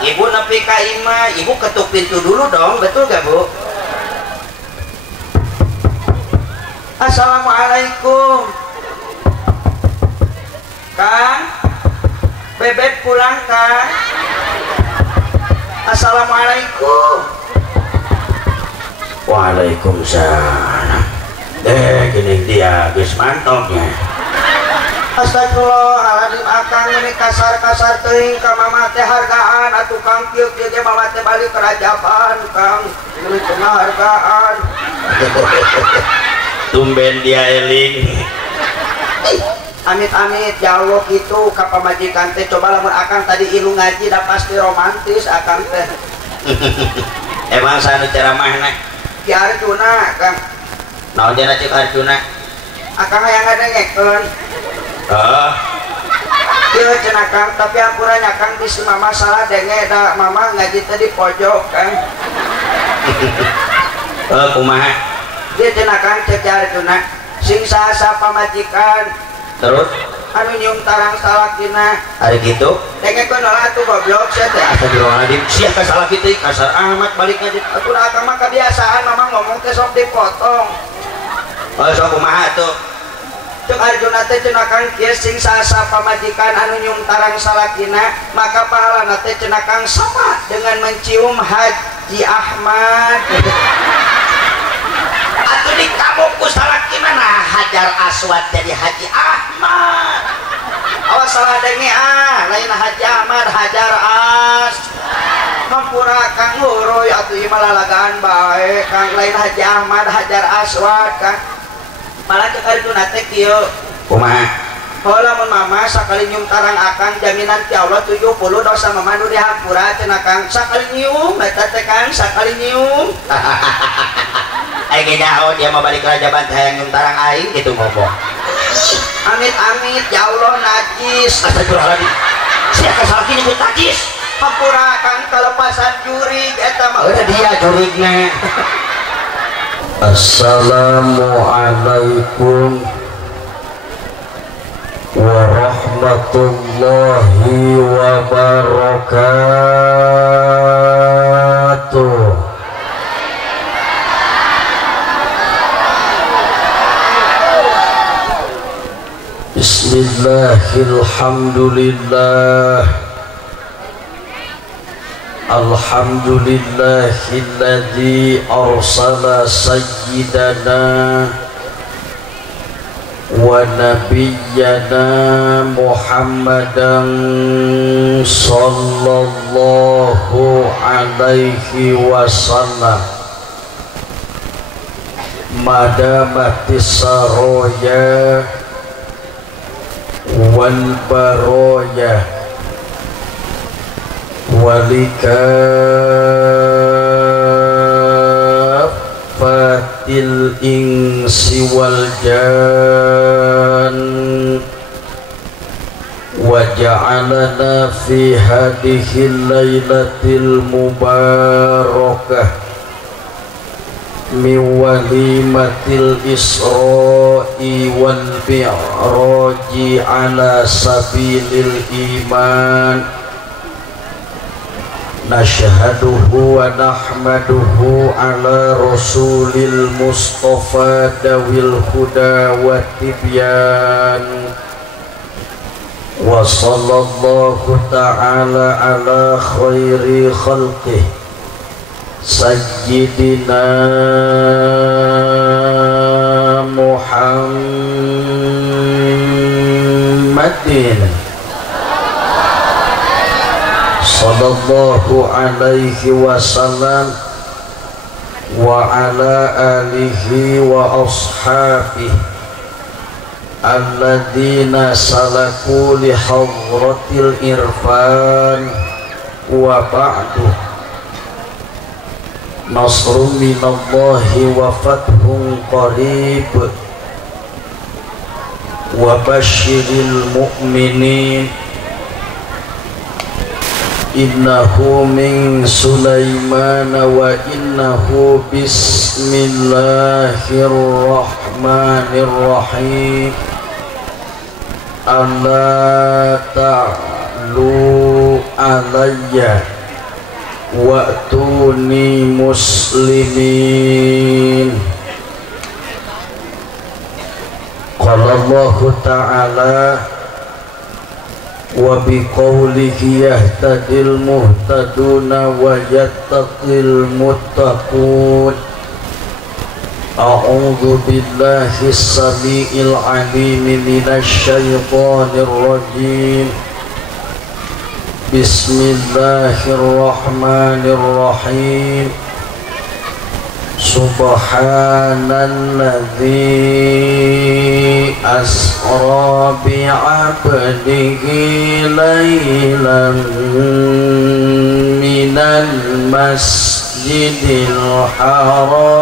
Ibu nepi ka imah, ibu ketuk pintu dulu dong, betul gak Bu? Assalamualaikum Kang, Bebek pulang Kang. Assalamualaikum. Waalaikumsalam. Gini dia geus mantoknya. Astagfirullahaladzim, akang ini kasar-kasar teuing ka mama teh hargaan atuh Kang, kieu ge mama teh balik kerajaan Kang, ini cenah hargaan. Tumben dia eling. Amit-amit ya Allah gitu ka pamajikan teh, coba lamun akang tadi ilu ngaji dah pasti romantis akang teh. Emang sana ceramahna Ki Arjuna Kang. Naon cenah Cik Arjuna? Akang yang ngadengekeun. Ieu cenah Kang, tapi ampurannya Kang bisi mama salah denge da mama ngaji teh di pojok Kang. Kumaha? Dia cenah Kang Cik Arjuna, sing saha pamajikan terus anu nyium tarang salakina hari gitu dengekeun lah atuh goblok sia teh. Astagfirullahaladzim, sia ka salaki teh kasar amat balik ngaji atuh akang mah kebiasaan mama ngomong teh sok dipotong. Sok kumaha atuh? Cek Arjuna teh cenah Kang kieu sing saha pamajikan anu nyium tarang salakina maka pahalana teh cenah Kang sama dengan mencium Haji Ahmad. Atuh di kamu ku salakina nah Hajar Aswad jadi Haji Ahmad. Awas salah denge lain Haji Ahmad Hajar As. Hampura Kang huruy atuh ieu malalagaan bae Kang, lain Haji Ahmad Hajar Aswad Kang. Malah cek Arjuna teh kieu. Kumaha? Heula mun mama sakali nyium tarang akang jaminan ti Allah 70 dosa mama nu dihampura cenah Kang. Sakali nyium eta teh Kang, sakali nyium. Ai ge nyaho dia mau balik raja bantah yang nyium tarang aing gitu ngomong. Amit-amit ya Allah najis. Astagfirullahaladzim, sia ka salaki nyebut najis. Hampura Kang kalepasan jurig eta mah udah dia jurigna. Assalamualaikum warahmatullahi wabarakatuh. Bismillahirrahmanirrahim. Alhamdulillahilladzi arsala sayyidana wa nabiyyana Muhammadan sallallahu alaihi wasallam madamatis saroya wal baroya walikafatil insi wal jan wa ja'alana fi hadhihi lailatil mubarakah min walimatil isra'i wal mi'raji ala sabilil iman. Nashhaduhu wa nahmaduhu ala rasulil mustafa dawil huda wa tibyan wa sallallahu ta'ala ala khairi khalqih sayyidina Muhammadin sallallahu alaihi wasallam wa ala alihi wa ashabihi alladzina salaku li hadratil irfan wa ba'du. Nasrun minallahi wa fathun qarib wa basyiril mu'minin. Innahu min Sulaiman wa innahu bismillahirrahmanirrahim. Alla ta'lu alayya wa'tuni muslimin. Qala Allah ta'ala wa biqaulihi yahtadil muhtaduna wa yattaqil muttaqun. A'udzu billahi as-sami'il 'alim minasy syaithanir rajim. Bismillahirrahmanirrahim. Subhanalladzi asra bi'abdihi laylan minal masjidil haram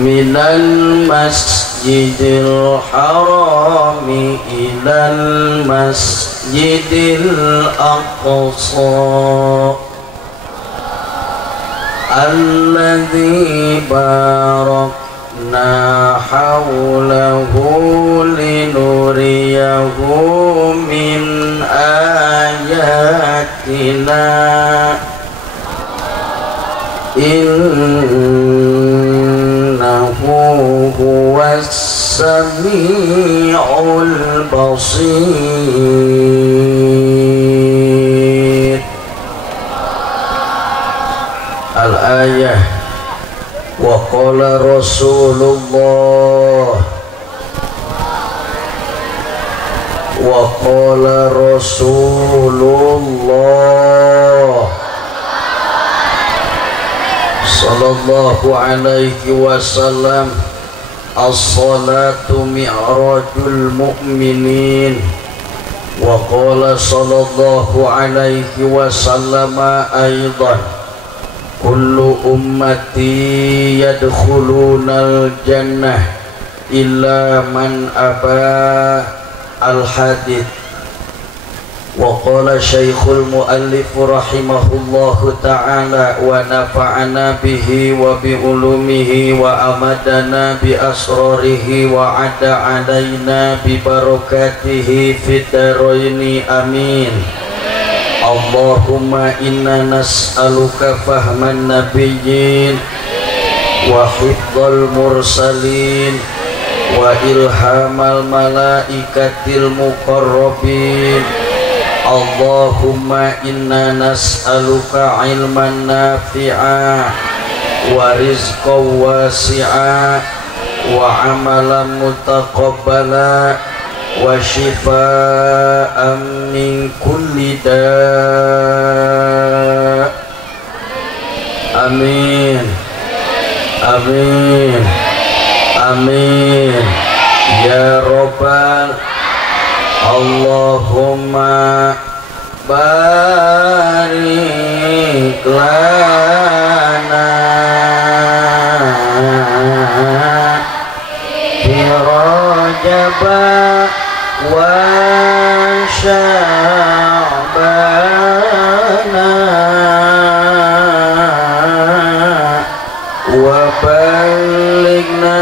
minal masjidil harami ilal masjidil aqsa alladzi barakna hawlahu linuriyahu min ayatina innahu huwas sami'ul basir. Al-ayah. Wa qala Rasulullah sallallahu alaihi wasallam, as-salatu mi'rajul mu'minin. Wa qala sallallahu alaihi wasallam aidan, kullu ummati yadkhulunal jannah illa man aba. Al-hadith. Wa qala Syekhul Muallif rahimahullahu ta'ala wa nafa'ana bihi wa bi ulumihi wa amadana bi asrarihi wa ada alaina bi barakatihi fid daraini amin. Allahumma inna nas'aluka fahman nabiyyin wa hifdzal mursalin wa ilhamal malaikatil muqarrabin. Allahumma inna nas'aluka ilman nafi'a wa rizqan wasi'a wa amalan mutaqabbala wa shifaa'an min kulli da'. Amin. Amin. Amin ya Rabbal. Allahumma barik lana fi Rajab wa Sya'ban wa balighna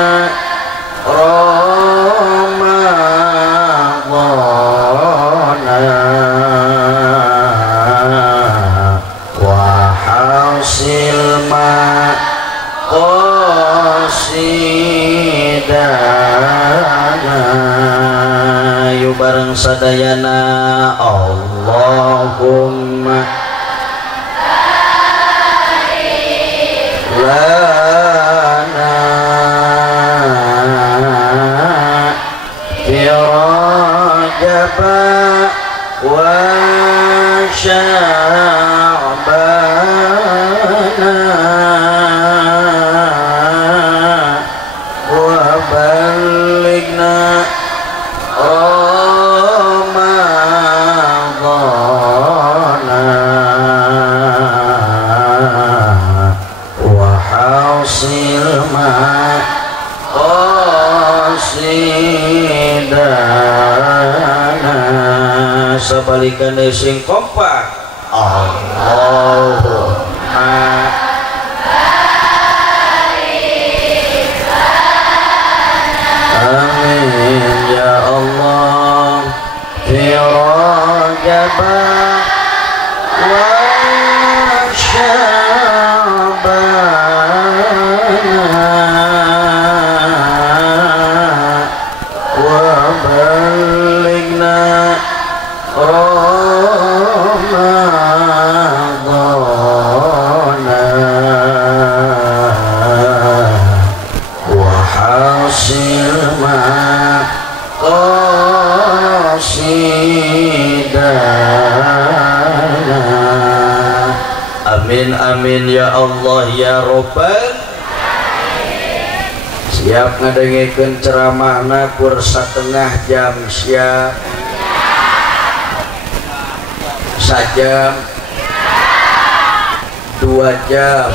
bareng sadayana. Allahumma lana fi Rajab wa Sya'ban wa balighna sabalikan sing kompak. Allahumma amin ya Allah fi rajaba wa sya'ban wa balighna amin amin ya Allah ya Rabbal. Siap ngadengikeun ceramahna kur satengah jam siap sajam 2 jam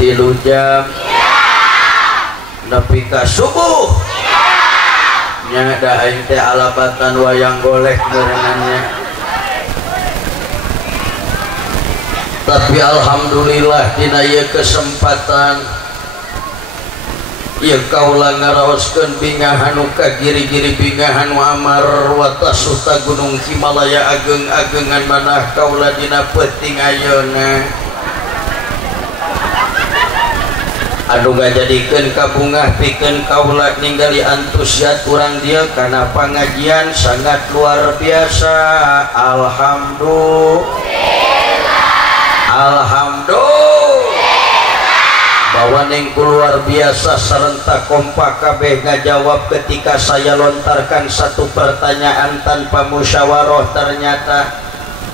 3 jam nepi ka subuh nya da aing teh alabatan wayang golek berenannya. Tapi alhamdulillah dina ieu kesempatan ieu kaula ngaraoskeun bingahan nu kagiri-giri bingahan nu amar wa tasuta gunung Himalaya ageng-agengan manah kaula dina peuting ayeuna anu ngajadikeun kabungah pikeun kaula ningali antusias urang dieu kana pangajian sangat luar biasa. Alhamdulillah bahwa nengku luar biasa serentak kompak kabeh ngajawab ketika saya lontarkan satu pertanyaan tanpa musyawarah. Ternyata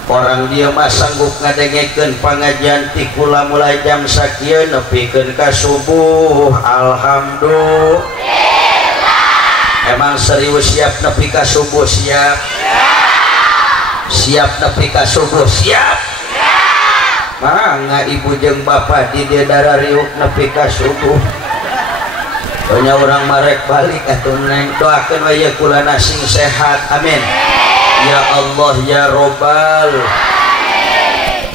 orang dia mah sanggup ngadengekeun pangajian ti kula mulai jam sakieu nepikeun ka subuh. Alhamdulillah. Emang serius siap nepi ka subuh? Siap nepi ka subuh? Siap. Mangga ibu jeung bapak di dia darah riuk nepi ka subuh. Nya urang marek balik atuh neng doakeun we kulana sing sehat amin ya Allah ya Robbal.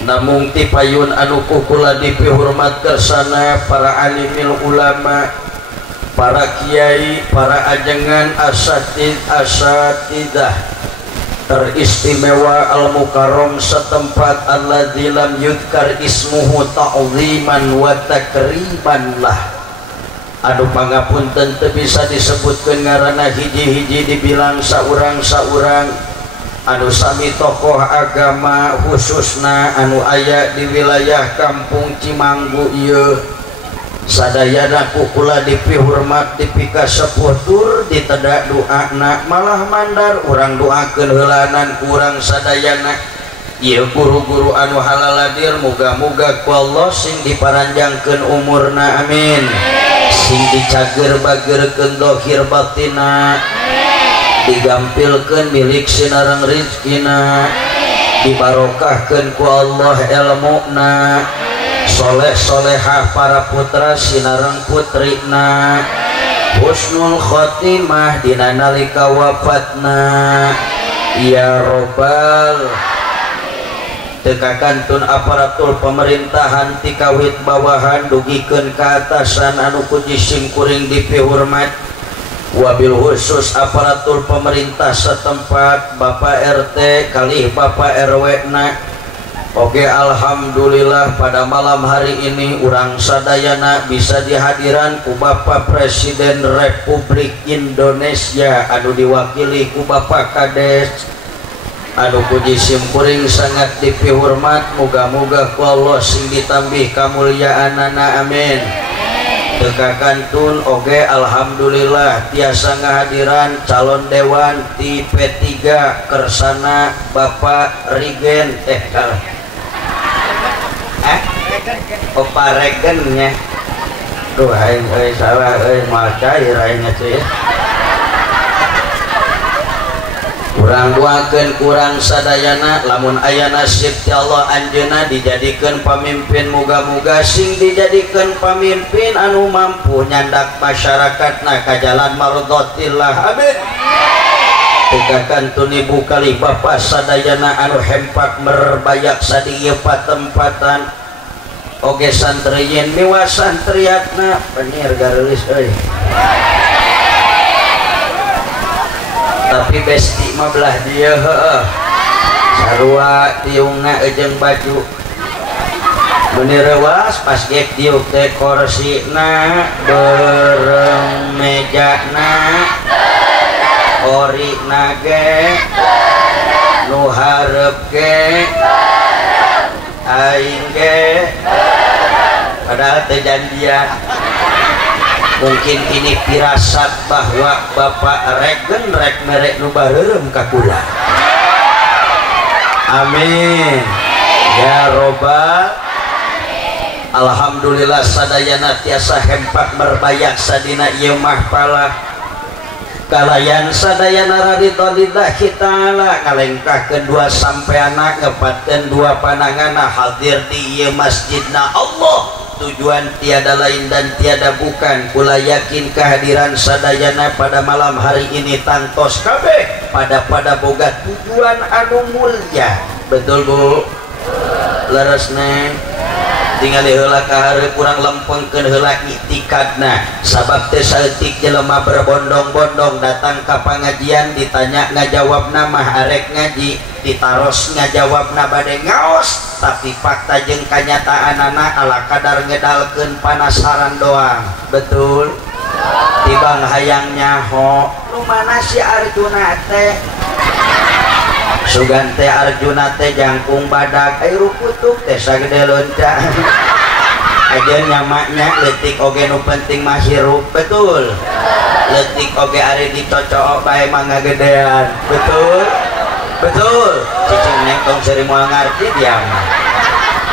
Namung ti payun anu kukula dipihormat kersana para alimil ulama, para kiai, para ajengan asatidah teristimewa al-mukarram setempat alladzi lam yudkar ismuhu ta'ziman wa takriman lah. Aduh pangapunten teu bisa disebutkeun ngaranna hiji-hiji dibilang saurang-saurang anu sami tokoh agama khususna anu aya di wilayah kampung Cimanggu ieu sadayana kukula dipihormat dipika sepuh tur ditedak doana malah mandar urang doakeun heulanan kurang sadayana ieu guru-guru anu halaladir muga-muga ku Allah sing diparanjangkeun umurna amin, sing dicager-bagerkeun dohir batina, digampilkeun milik sinareng rizkina, dibarokahkeun ku Allah ilmuna, soleh-solehah para putra sinareng putrina, husnul khotimah dina nalika wafatna ya Robbal. Tekakantun aparatur pemerintahan ti kawit bawahan dugikeun ka atasan anu puji sing kuring dipihormat, wabil khusus aparatur pemerintah setempat Bapak RT kalih Bapak RW na. Oke, alhamdulillah pada malam hari ini urang sadayana bisa dihadiran ku Bapak Presiden Republik Indonesia anu diwakili ku Bapak Kades anu puji simkuring sangat dipihormat. Moga-moga ku Allah sing ditambih kamulyaanana amin. Tekakantun oge alhamdulillah tiasa ngahadiran calon dewan ti P3 kersana Bapak Rigen Bapak Regen nya. Duh aing salah mal cair aing ya. Kurang doakeun kurang sadayana lamun aya nasib ti Allah anjeunna dijadikeun pamimpin, muga-muga sing dijadikeun pamimpin anu mampu nyandak masyarakatna ka jalan mardhatillah amin. Tekakantun ibu kali bapak sadayana anu hempak merbayak sadieu patempatan oge santriyin miwa santriatna penir garelis euy. Tapi besti mah belah dia heueuh sarua tiungna jeung baju menirawas pas gek diuk teh korsina bereng mejana orina ge nu hareup ge aing ge padahal teh janjian. Mungkin ini firasat bahwa Bapak regen rek merek nu bareureum ka kula. Amin ya robbal. Alhamdulillah sadayana tiasa hempak berbayak sadina ieu mahfalah kalayan sadayana radhiyallahu taala ngalengkahkeun dua sampeana ngepatkeun dua pananganna hadir di ieu masjidna Allah. Tujuan tiada lain dan tiada bukan kula yakin kehadiran sadayana pada malam hari ini tangtos kabeh pada boga tujuan anu mulya. Betul Bu? Leres neng tingali heula ka hareup urang lempengkeun heula iktikadna sabab teh saeutik jelema berbondong-bondong datang ka pangajian ditanya ngajawabna mah arek ngaji ditaros ngajawabna bade ngaos tapi fakta jeung kanyataanana ala kadar ngedalkeun panasaran doang. Betul? Tibang hayang nyaho nu mana si Arjuna teh sugan teh Arjuna teh jangkung badak ai rukutuk teh sagede lonca aja nyamaknya letik oge nu penting mah hirup. Betul? Letik oge ari dicocok bae mangga gedean. Betul? Betul? Cicing neng tong seri moal ngarti dia mah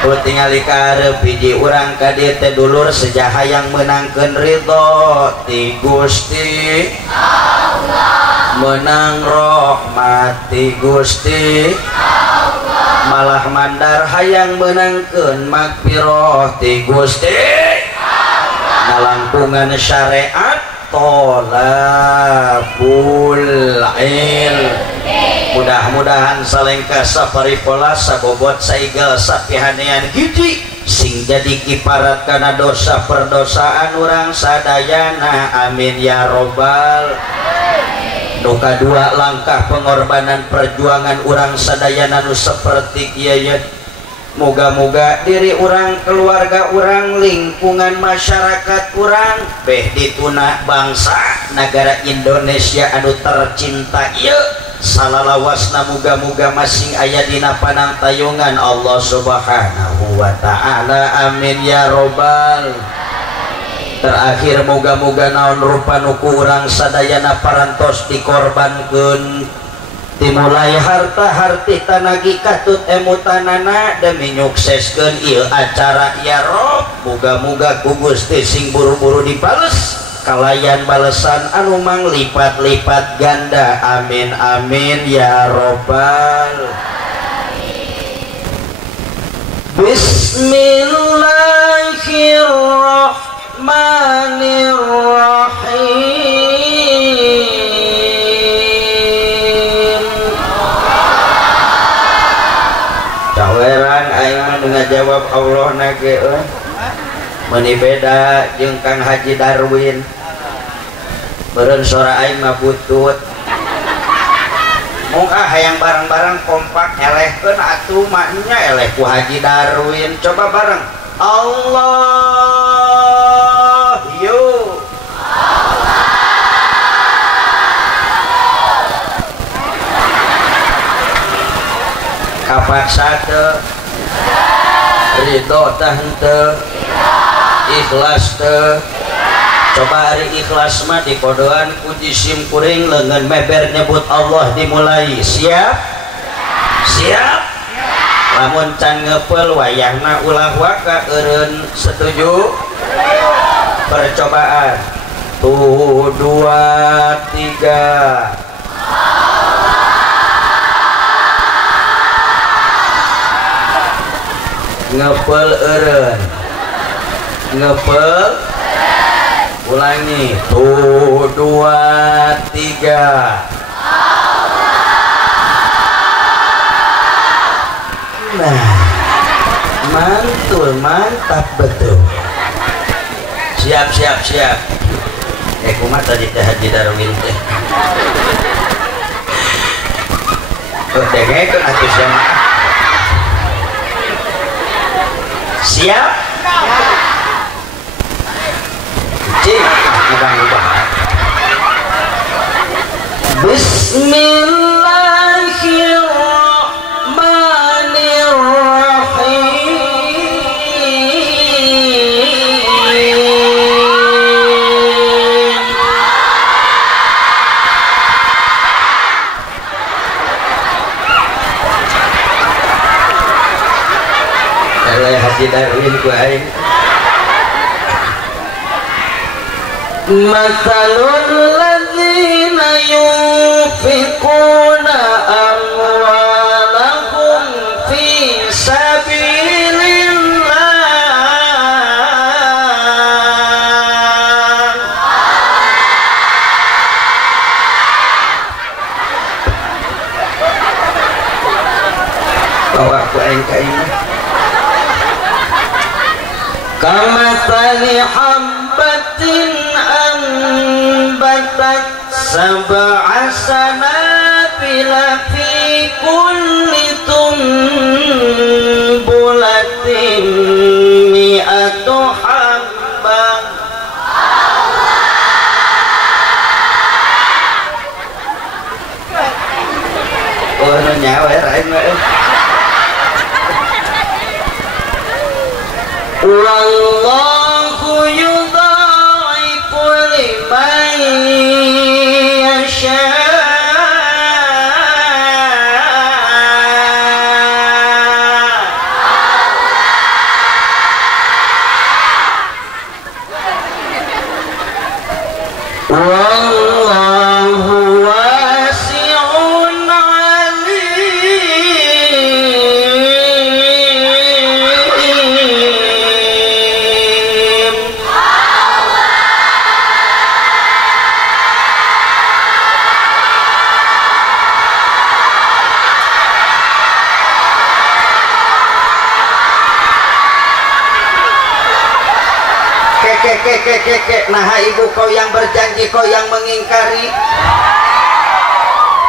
ku tingali ka hareup hiji urang ka dieu teh dulur sejaha yang menangkeun ridho ti Gusti Allah menang rahmati Gusti Allah malah mandar hayang menangkeun magfirah ti Gusti Allah nalangkungan syariat tolabul ilm. Mudah-mudahan salengka saparipola sabobot saigel sapihanean hiji sing jadi kiparat kana dosa perdosaan urang sadayana. Amin ya robbal. Nu kadua langkah pengorbanan perjuangan urang sadayana nu saperti ieu moga-moga diri urang keluarga urang lingkungan masyarakat urang beh dituna bangsa negara Indonesia anu tercinta ieu salalawasna muga-muga masing aya dina panangtayungan Allah Subhanahu wa taala. Amin ya robbal. Terakhir muga-muga naon rupa nuku urang sadayana parantos dikorbankeun dimulai harta harti tanagi katut emutanana demi nyukseskeun ieu acara ya Rob. Muga-muga ku Gusti sing buru-buru dibales kalayan balesan anu manglipat-lipat ganda. Amin amin ya robbal. Bismillahirrahmanirrahim. Caweran aing ngajawab Allah nage meni beda jeung Kang Haji Darwin. Beureun sora aing mah butut. Mung hayang bareng-bareng kompak elehkeun atuh mah nya eleh ku Haji Darwin. Coba bareng. Allah yo. Kapaksa teu? Ridho tah henteu? Ikhlas teu? Coba hari ikhlas mah dikodoan ku jisim kuring leungeun meber nyebut Allah dimulai. Siap? Siap? Lamun can ngeupel wayahna ulah waka eureun. Setuju? Percobaan. 1 2 3. Ngepel eureun. Ngepel ulangi 1 2 3. Nah mantul mantap betul. Siap siap siap. Kumaha tadi teh Haji Darwin teh dengekeun atuh jamaah. Siap? Cing, ubah-ubah. Haji Darwin ku aing matalul ladzina yunfiquna amwalahum fi sabilillah bawa ku aing ka imah kamathali habbatin ambatat sab'a sanabila fi kulli tumbulatin mi'atu habbah. Oh nyawa rain mah wallahu yudha'ifu liman yasha. Wallahu wasi'un nah ibu kau yang berjanji kau yang mengingkari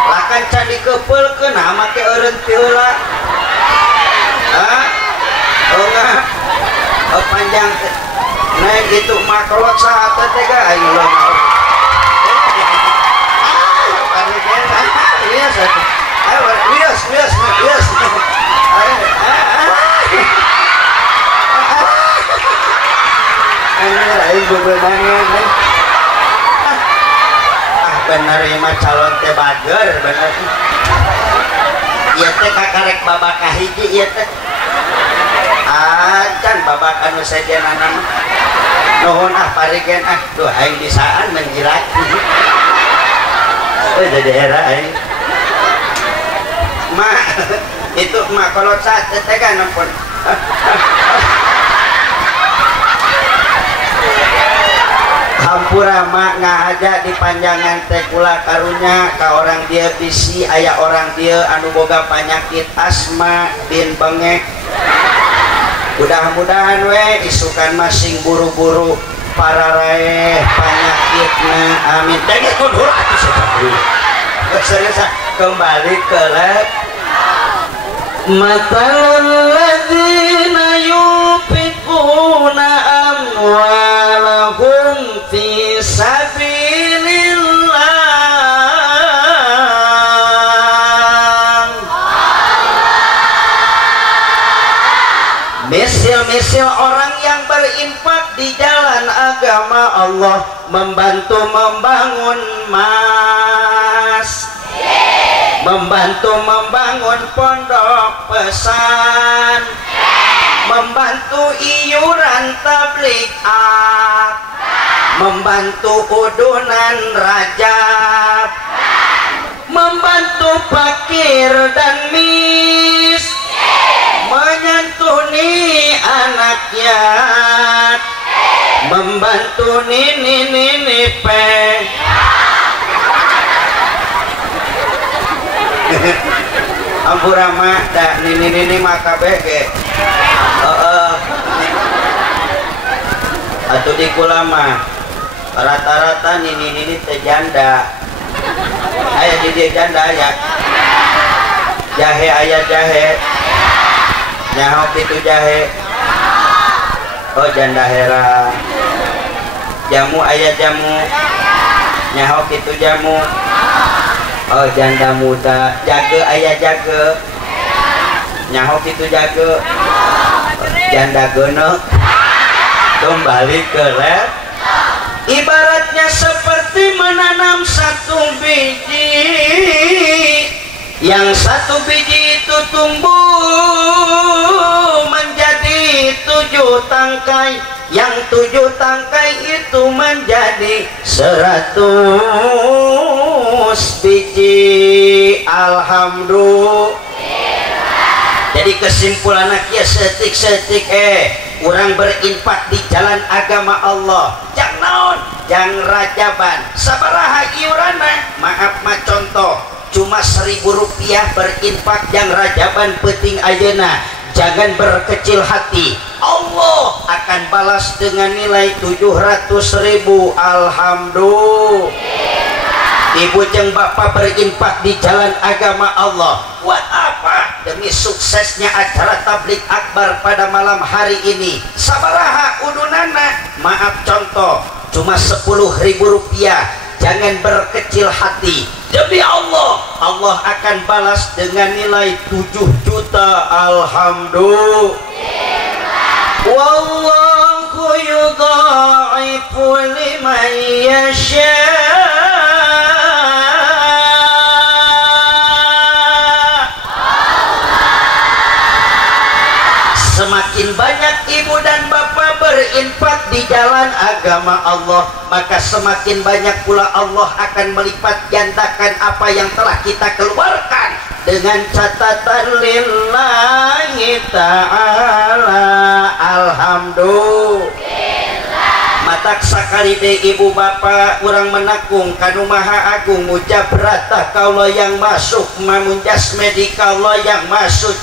lakan candi kepel ke nama ke eureun heula oh enggak panjang nah gitu mah kalau saat teh aing ulah mau bener mah calon teh bager bener ieu teh kakarek babak kahiji ieu teh can babak anu sejenana nuhun parigen duh aing disaan menjilat di daerah aing mak itu mak kalau saat teh kan ampun hampura mak ngahaja di panjangan teh kula karunya ka orang dia bisi aya orang dia anu boga penyakit asma bin bengek mudah-mudahan we isukan masing buru-buru para raeh penyakitna amin denge kudur atuh sabaru serius kembali ke lab matalul ladzina yunfiquna amwalahum fi sabilillah misil orang yang berinfak di jalan agama Allah membantu membangun mas membantu membangun pondok pesan membantu iuran tabligh membantu udunan rajab membantu fakir dan mis menyantuni anak yatim membantu nini pe ampura mah da nini maka bege atuh di kulama rata-rata nini teh janda aya di dia janda aya Jahe aya jahe. Nyaho kitu jahe. Oh janda hera. Jamu aya jamu. Nyaho kitu jamu. Oh janda muda. Jage aya jage. Nyaho kitu jage. Janda geuneuh. Kembali ke ler. Ibaratnya seperti menanam satu biji, yang satu biji itu tumbuh menjadi 7 tangkai, yang 7 tangkai itu menjadi 100 biji. Alhamdulillah. Jadi kesimpulan kia setik-setik orang berinfak di jalan agama Allah. Jang naon, jang rajaban. Sabaraha iurana? Maaf mah contoh, cuma 1.000 rupiah berinfak jang rajaban penting ayeuna. Jangan berkecil hati. Allah akan balas dengan nilai 700.000. Alhamdulillah. Ibu jeung bapak berinfak di jalan agama Allah. Buat apa? Demi suksesnya acara tablik akbar pada malam hari ini. Sabaraha udunana? Maaf contoh, cuma 10.000 rupiah. Jangan berkecil hati. Demi Allah, Allah akan balas dengan nilai 7 juta. Alhamdulillah. Wallahu yudha'ifu liman yasha'. Semakin banyak ibu dan bapak berinfak di jalan agama Allah, maka semakin banyak pula Allah akan melipat gandakan apa yang telah kita keluarkan, dengan catatan lillahi ta'ala. Alhamdulillah. Matak sakali deh ibu bapak urang menakung kanu maha agung, muja beratah kaulah yang masuk, mamun jasmedi kaulah yang masuk.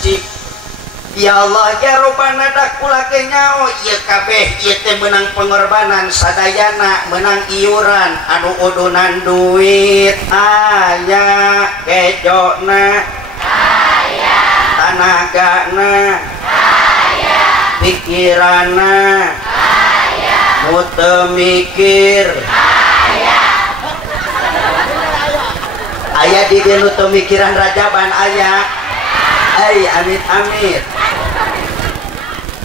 Ya Allah ya Rabbana dak kula ke nyao ieu kabeh ieu teh menang pengorbanan sadayana, menang iuran anu udunan duit aya, kejona aya, tanagana aya, pikirana aya, mute mikir aya di dieu nu teu mikiran rajaban aya. Amit-amit.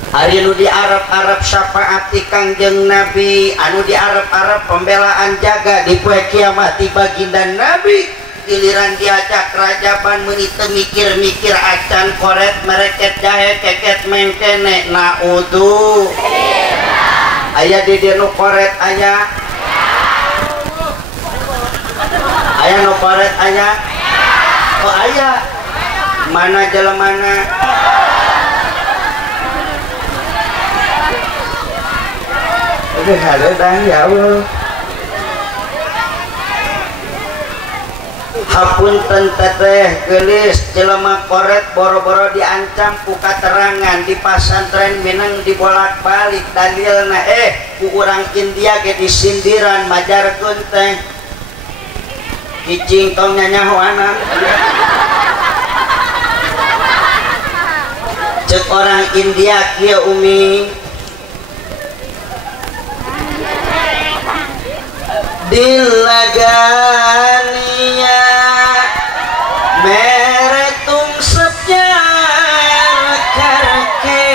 Hari anu di Arab syafaati Kangjeng Nabi, anu di Arab pembelaan jaga di poe kiamat di baginda Nabi. Giliran diajak rajaban meuni teu mikir-mikir acan koret mereket jahe keket mengkene naudzu. Aya di dieu nu koret aya. Aya nu koret aya. Oh aya. Mana jelemana? Udah hareudang ya Allah. Hapunten teteh geulis jelema koret boro-boro diancam ku katerangan di pasantren Minang dibolak-balik dalilna ku urang India ge disindiran majarkeun teh cicing tong nyanyahoanan. Cek orang India kia umi dilagania meretung sepyar karke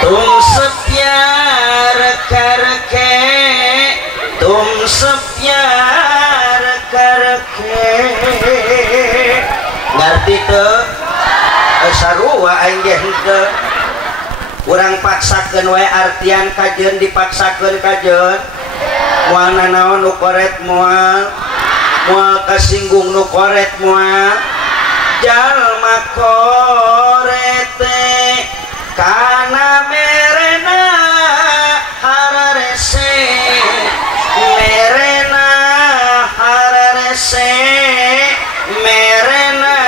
tung sepyar karke tung sepyar karke. Ngerti tuh sarua aing ge henteu urang paksakeun wae artian kajeun dipaksakeun kajeun moal nanaon nu koret moal kasinggung nu koret moal jalma koret kana merena hararese merena hararese merena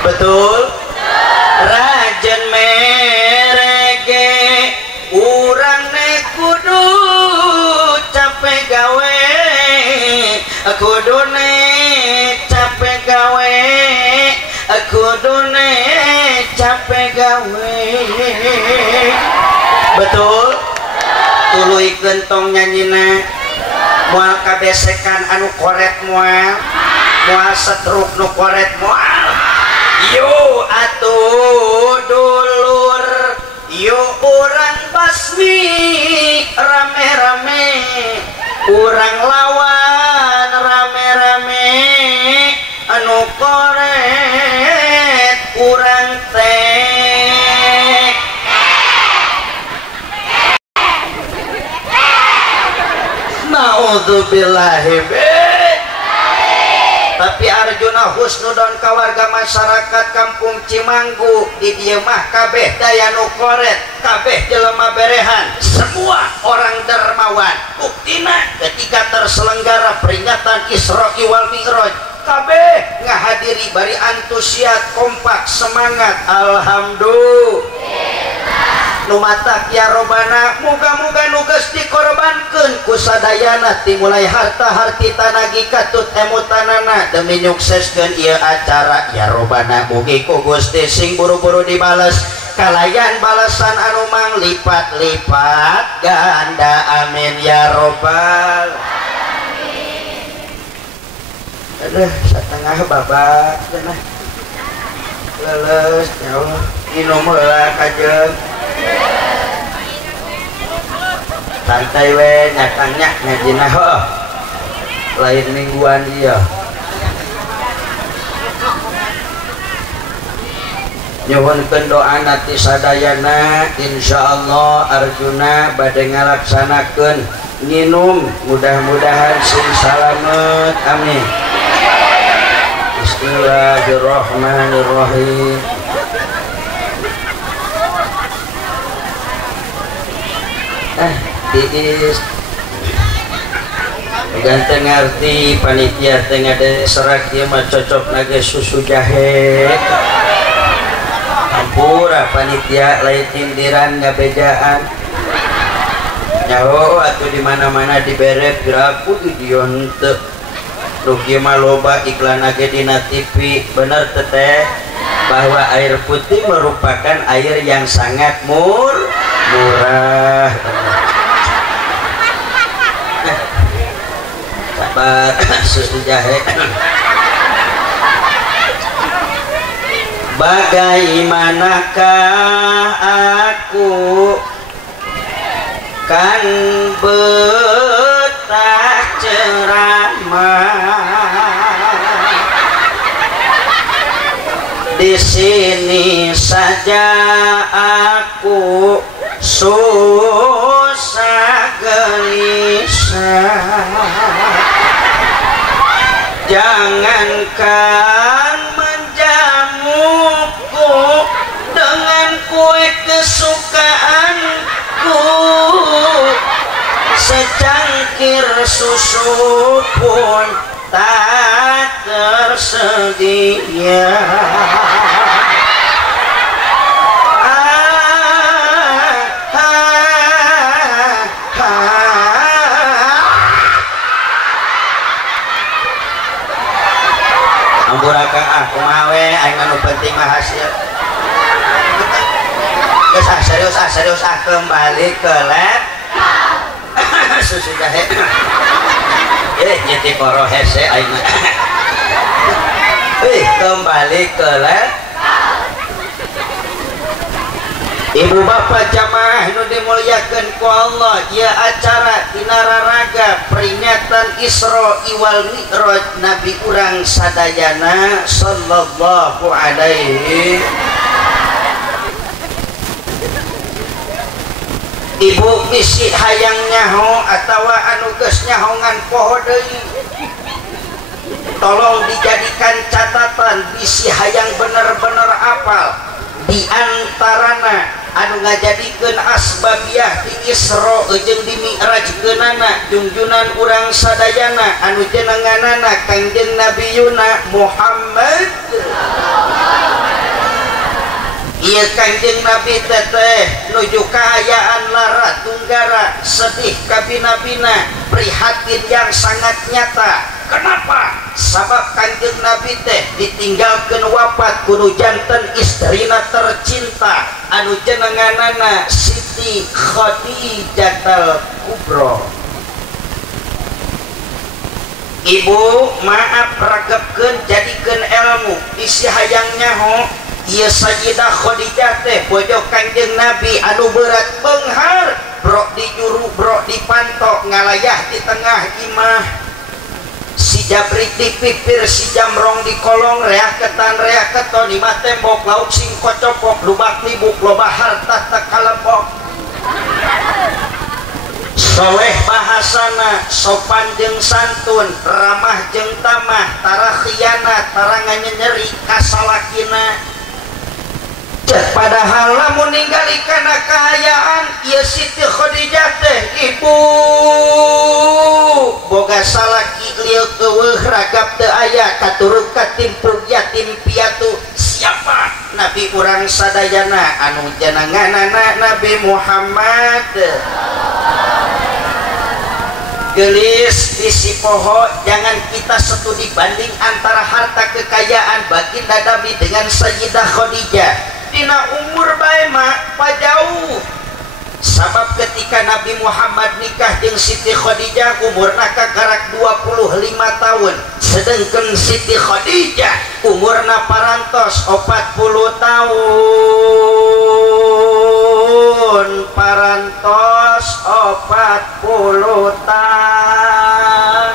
betul rajen merege urang ne kudu capek gawe kudu ne kudune capek gawe betul tuluy gentong nyanyina moal kabesekan anu koret moal setruk nu koret moal yo atuh dulur yo urang basmi rame-rame urang lawan rame-rame anu koret urang teh naudzubillahi tapi Arjuna husnudon ka warga masyarakat kampung Cimanggu di dieu mah kabeh daya nu koret kabeh jelema berehan semua orang dermawan buktina ketika terselenggara peringatan Isra wal Mi'raj kabeh ngahadiri bari antusias kompak semangat alhamdulillah numatak ya robana muga-muga nugas dikorbankeun ku sadayana timulai harta harti tanagi katut emutanana demi nyukseskeun ieu acara ya robana mugi ku Gusti sing buru-buru dibales kalayan balasan anu mang lipat-lipat ganda amin ya robbal alamin. Aduh satengah babak cenah leles ya Allah minum heula kajeng santai we nyakanya ngajina heuh lain mingguan ieu nyuhunkeun doana ti sadayana insyaallah Arjuna bade ngalaksanakeun nginum mudah-mudahan sing salamet amin bismillahirrahmanirrahim tiis ganteng ngerti panitia tengah ada serak dia mah cocok nage susu jahe ampura panitia lain tindiran ngabejaan nyaho atau di mana-mana diberet geraku di dion teu rugi mah loba iklan nage dina TV bener teteh bahwa air putih merupakan air yang sangat murah sabar susu jahe bagaimanakah aku kan betah ceramah di sini saja aku susah gelisah jangankan menjamuku dengan kue kesukaanku secangkir susu pun tak tersedia ampurakan kumawe aing anu penting mah hasil geus serius kembali ke lab susu jahe nyeti koro hese aing kembali ke lab ibu bapak jamaah nu dimuliakeun ku Allah ieu acara dina raraga peringatan Isra wal Mi'raj Nabi urang sadayana sallallahu alaihi ibu bisi hayang nyaho atawa anu geus nyahongan poho deui tolong dijadikan catatan bisi hayang bener-bener apal di antarana anu ngajadikeun asbabiah di Isra jeung di Mi'rajkeunana junjunan urang sadayana anu jenenganana Kangjeng Nabi Yuna Muhammad ieu Kangjeng Nabi teteh nuju kaayaan lara tunggara sedih kabina-bina prihatin yang sangat nyata kenapa sabab Kanjeng Nabi teh ditinggalkeun wafat kudu janten istrina tercinta anu jenenganana Siti Khadijatul Kubra. Ibu maaf ragepkeun jadikeun ilmu isi hayang nyaho ieu Sayyidah Khadijah teh bojo Kanjeng Nabi anu berat beunghar brok di juru brok di pantok ngalayah di tengah imah si jabrik di pipir si jamrong di kolong reak keton imah tembok lauk sing kocopok lubak libuk loba harta tak kalepok soleh bahasana sopan jeung santun ramah jeung tamah tara khianat tara nganyeri kasalakina padahal lamun ninggali kana kahayaan ieu Siti Khadijah teh ibu boga salaki lieu eueuh ragap teu aya katurut katimpug yatim piatu siapa nabi urang sadayana anu jenenganana Nabi Muhammad gelis bisi poho jangan kita studi banding antara harta kekayaan baginda Nabi dengan Sayyidah Khadijah dina umur bae mah pajauh sabab ketika Nabi Muhammad nikah jeung Siti Khadijah umurna kagarak 25 tahun sedangkan Siti Khadijah umurna parantos 40 tahun parantos 40 tahun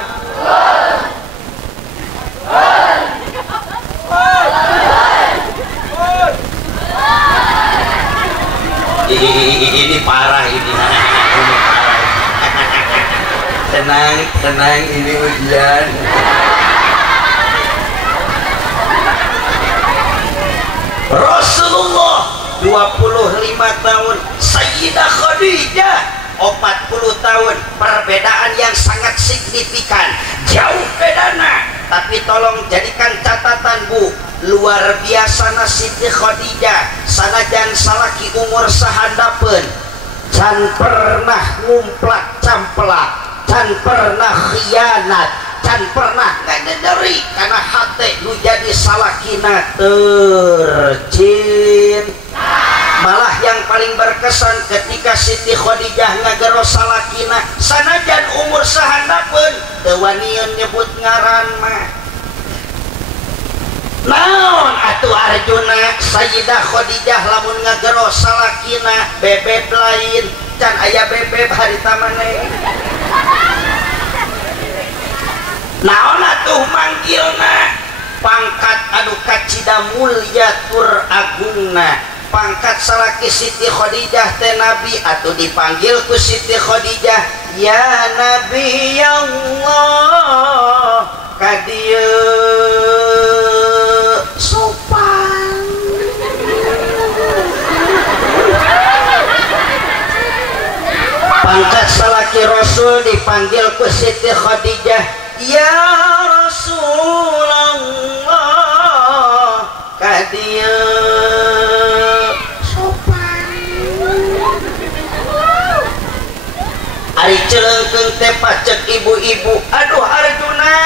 ini parah ini parah. tenang ini ujian. Rasulullah 25 tahun, Sayyidah Khadijah 40 tahun, perbedaan yang sangat signifikan, jauh bedana. Tapi tolong jadikan catatan Bu, luar biasa Siti Khadijah sanajan salaki umur sahandapeun can pernah ngumplak camplak, can pernah khianat, can pernah ngederi karena hati nu jadi salakina tercinta. Malah yang paling berkesan ketika Siti Khadijah ngagero salakina sanajan umur sahandapeun teu waniun nyebut ngaran mah. Naon atuh Arjuna Sayyidah Khadijah lamun ngagero salakina bebeb lain can aya bebeb harita maneh. Naon atuh manggilna pangkat anu kacida mulya tur agungna, pangkat salaki Siti Khadijah teh Nabi atuh dipanggil ku Siti Khadijah ya Nabi ya Allah kadieu sopan. Pangkat salaki Rasul dipanggil ku Siti Khadijah ya Rasulullah kadieu ari celengkeung teh pacek ibu-ibu, aduh Arjuna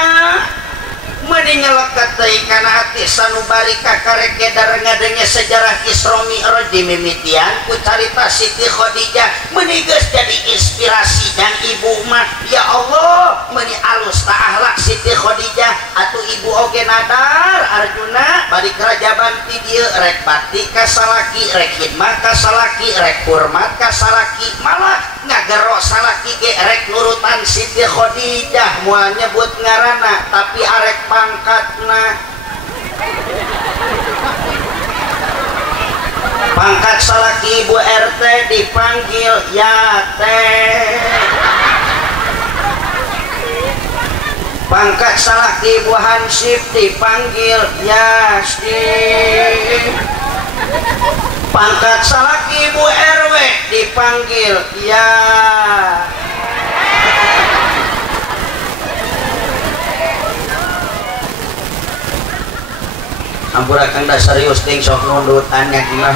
mending ngelekat teh kana hati sanubari kakarek gedar ngadenge sejarah Isra Mi'raj di mimitian ku carita Siti Khadijah meni geus jadi inspirasi dan ibu mah ya Allah meni alus ta akhlak Siti Khadijah atuh ibu oge nadar Arjuna bari kerajaban ti dieu rek bakti ka salaki, rek khidmat ka salaki, rek hormat ka salaki, malah ngagero salaki ge rek nurutan Siti Khadijah moal nyebut ngaranna tapi arek pangkatna. Pangkat salaki ibu RT dipanggil ya teh, pangkat salaki ibu Hansip dipanggil ya Steve, pangkat salaki ibu RW dipanggil ya. Ampurakeun da serius ting sok nundutannya gila.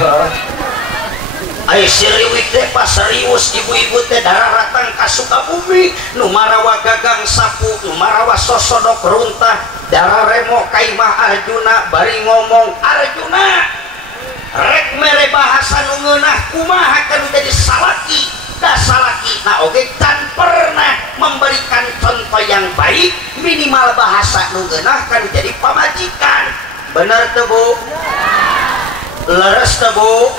siriwik teh pas serius ibu-ibu teh darah ratang ka Sukabumi nu marawa gagang sapu nu marawa sosodok runtah darah remo kaimah Arjuna bari ngomong Arjuna rek mere bahasa nu ngeunah kumaha kanu jadi salaki da salaki na oge tan pernah memberikan contoh yang baik minimal bahasa nu ngeunah kanu jadi pamajikan bener teu Bu leres teu Bu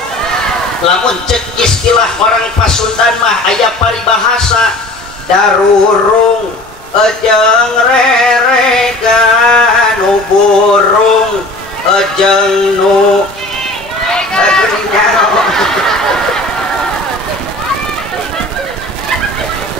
lamun cek istilah orang Pasundan mah aya paribahasa darurung ejeng reregan nu burung ejeng nu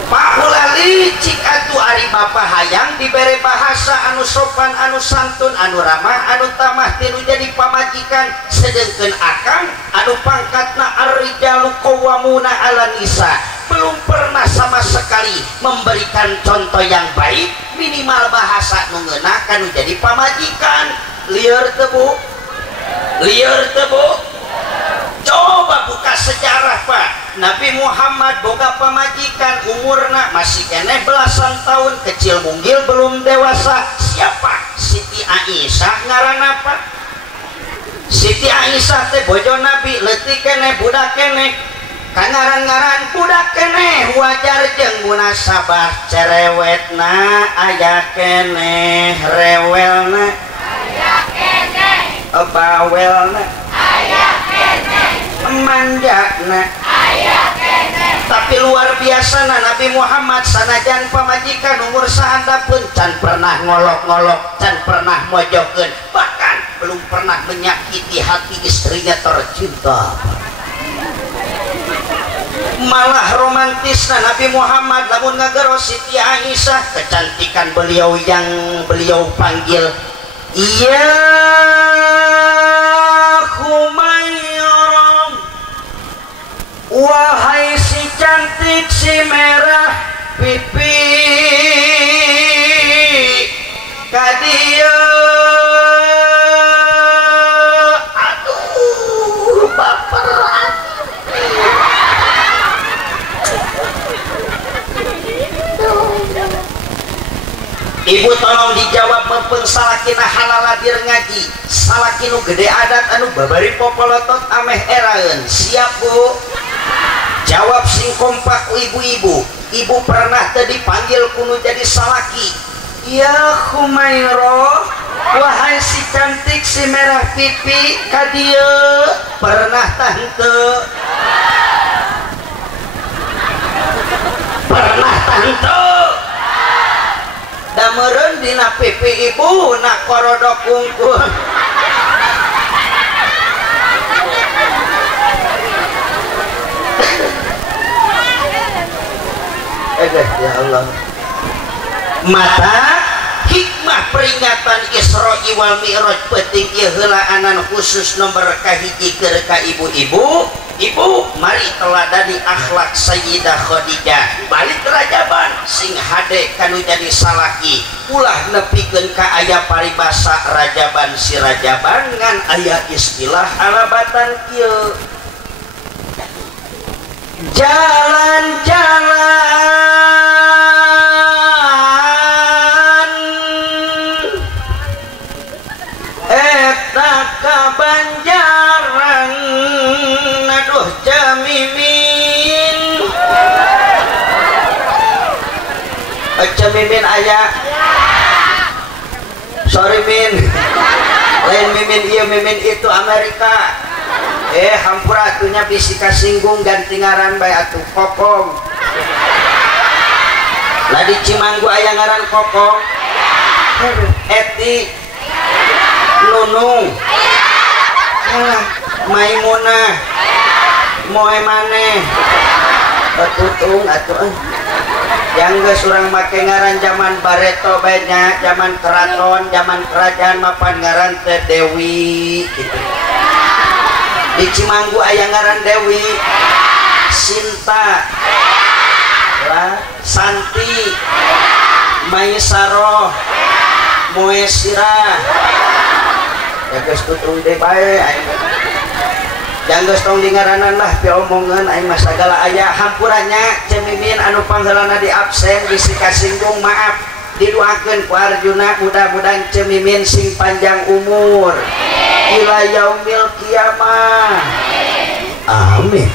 Paulali cik atuh ari bapa hayang dibere bahasa anu sopan anu santun anu ramah anu tamah tinu jadi pamajikan sedengkeun akang anu pangkatna ar-rijalu qawwamuna 'alan nisa belum pernah sama sekali memberikan contoh yang baik minimal bahasa nu ngeunah kanu jadi pamajikan lieur teu Bu lieur teu Bu coba buka sejarah Pak Nabi Muhammad boga pamajikan umurna masih keneh belasan tahun kecil munggil belum dewasa siapa Siti Aisyah ngaranna apa Siti Aisyah teh bojo Nabi leutik keneh budak keneh kangaran-ngaran budak keneh wajar jeung munasabah cerewetna aya keneh rewelna aya keneh bawelna aya keneh manjakna aya keneh tapi luar biasa Nabi Muhammad sanajan pamajikan umur sahandapun can pernah ngolok-ngolok can pernah mojokeun bahkan belum pernah menyakiti hati istrinya tercinta malah romantisna Nabi Muhammad lamun ngagero Siti Aisyah kecantikan beliau yang beliau panggil iya Humayram wahai si cantik si merah pipi kadia aduh baper Ibu tolong dijawab mempeng salakina halaladir ngaji salakinu gede adat anu babari popolotot ameh eraeun siap Bu jawab sing kompak ibu-ibu ibu pernah tadi panggil kuno jadi salaki ya Humairo wahai si cantik si merah pipi kadieu pernah tante pernah tante da meureun dina pipi ibu nak korodok unggul ya Allah mata hikmah peringatan Isra wal Mi'raj penting ieu heulaanan khusus nomor kahiji keur ka ibu-ibu ibu mari teladani akhlak Sayyidah Khadijah balik rajaban sing hade kanu jadi salaki ulah nepikeun ka aya paribasa rajaban si rajaban ngan aya istilah alabatan kieu jalan-jalan eta ka Banjaran aduh Camimin Camimin aya sorry Min lain Mimin ieu Mimin itu Amerika hampura atunya bisi kasinggung ganti ngaran bae atuh Kokong lah di Cimanggu aya ngaran Kokong Eti Nunung Maimunah moe maneh Tutung atuh yang geus urang make ngaran zaman Bareto banyak zaman keraton zaman kerajaan mapan ngaran teh Dewi gitu di Cimanggu aya ngaran Dewi Sinta Santi Maisaro Moesira ya geus tutung deui bae Janggeus tong dingaranan lah piomongan aing mah sagala aya hampurannya cemimin anu pangheulana di absen bisi kasinggung maaf didoakeun ku Arjuna mudah-mudahan cemimin sing panjang umur ila yaumil kiamah amin.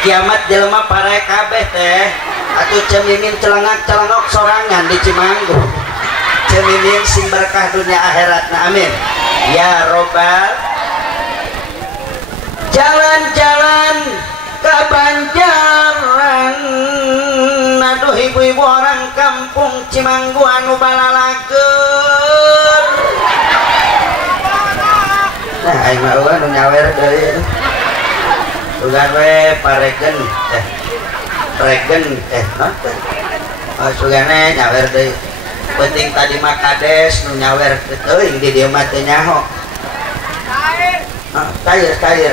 Kiamat jelema parek kabeh teh atuh cemimin celengak-celengok sorangan di Cimanggu cemimin sing berkah dunia akhiratna amin ya robbal. Jalan-jalan ke Banjaran aduh ibu-ibu orang kampung Cimanggu anu balalakeun nah aing mah eueuh nu nyawer deui sugan we paregen naon oh sugane nyawer deui penting tadi mah kades nu nyawer teuing di dieu mah teu nyaho cair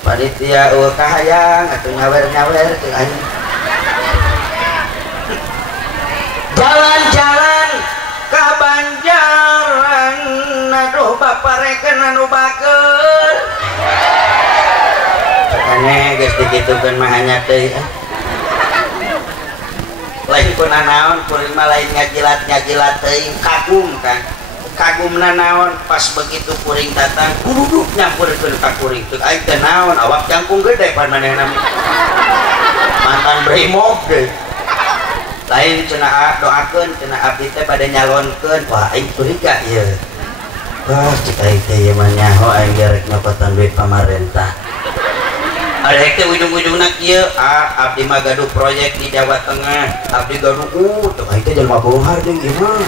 panitia kahayang atau nyawer tuh aing jalan-jalan ka Banjaran aduh bapareken anu bakeun sakane geus digitukeun mah hanya teh lain pun naon kuring mah lain ngajilat teuing kagum kan kagumna naon pas begitu kuring datang duduk nyampurkeun ka kuring teu aing teh naon awak jangkung gede pan manehna mantan brimob deui lain cenah doakeun cenah abdi teh bade nyalonkeun wah aing curiga ieu wah cik aing teh ieu mah nyaho aing gerek nyokotan duit pamarentah arek teh ujung-ujungna kieu abdi mah gaduh proyek di Jawa Tengah abdi gaduh teu aing teh jelema bohar jeung ieu mah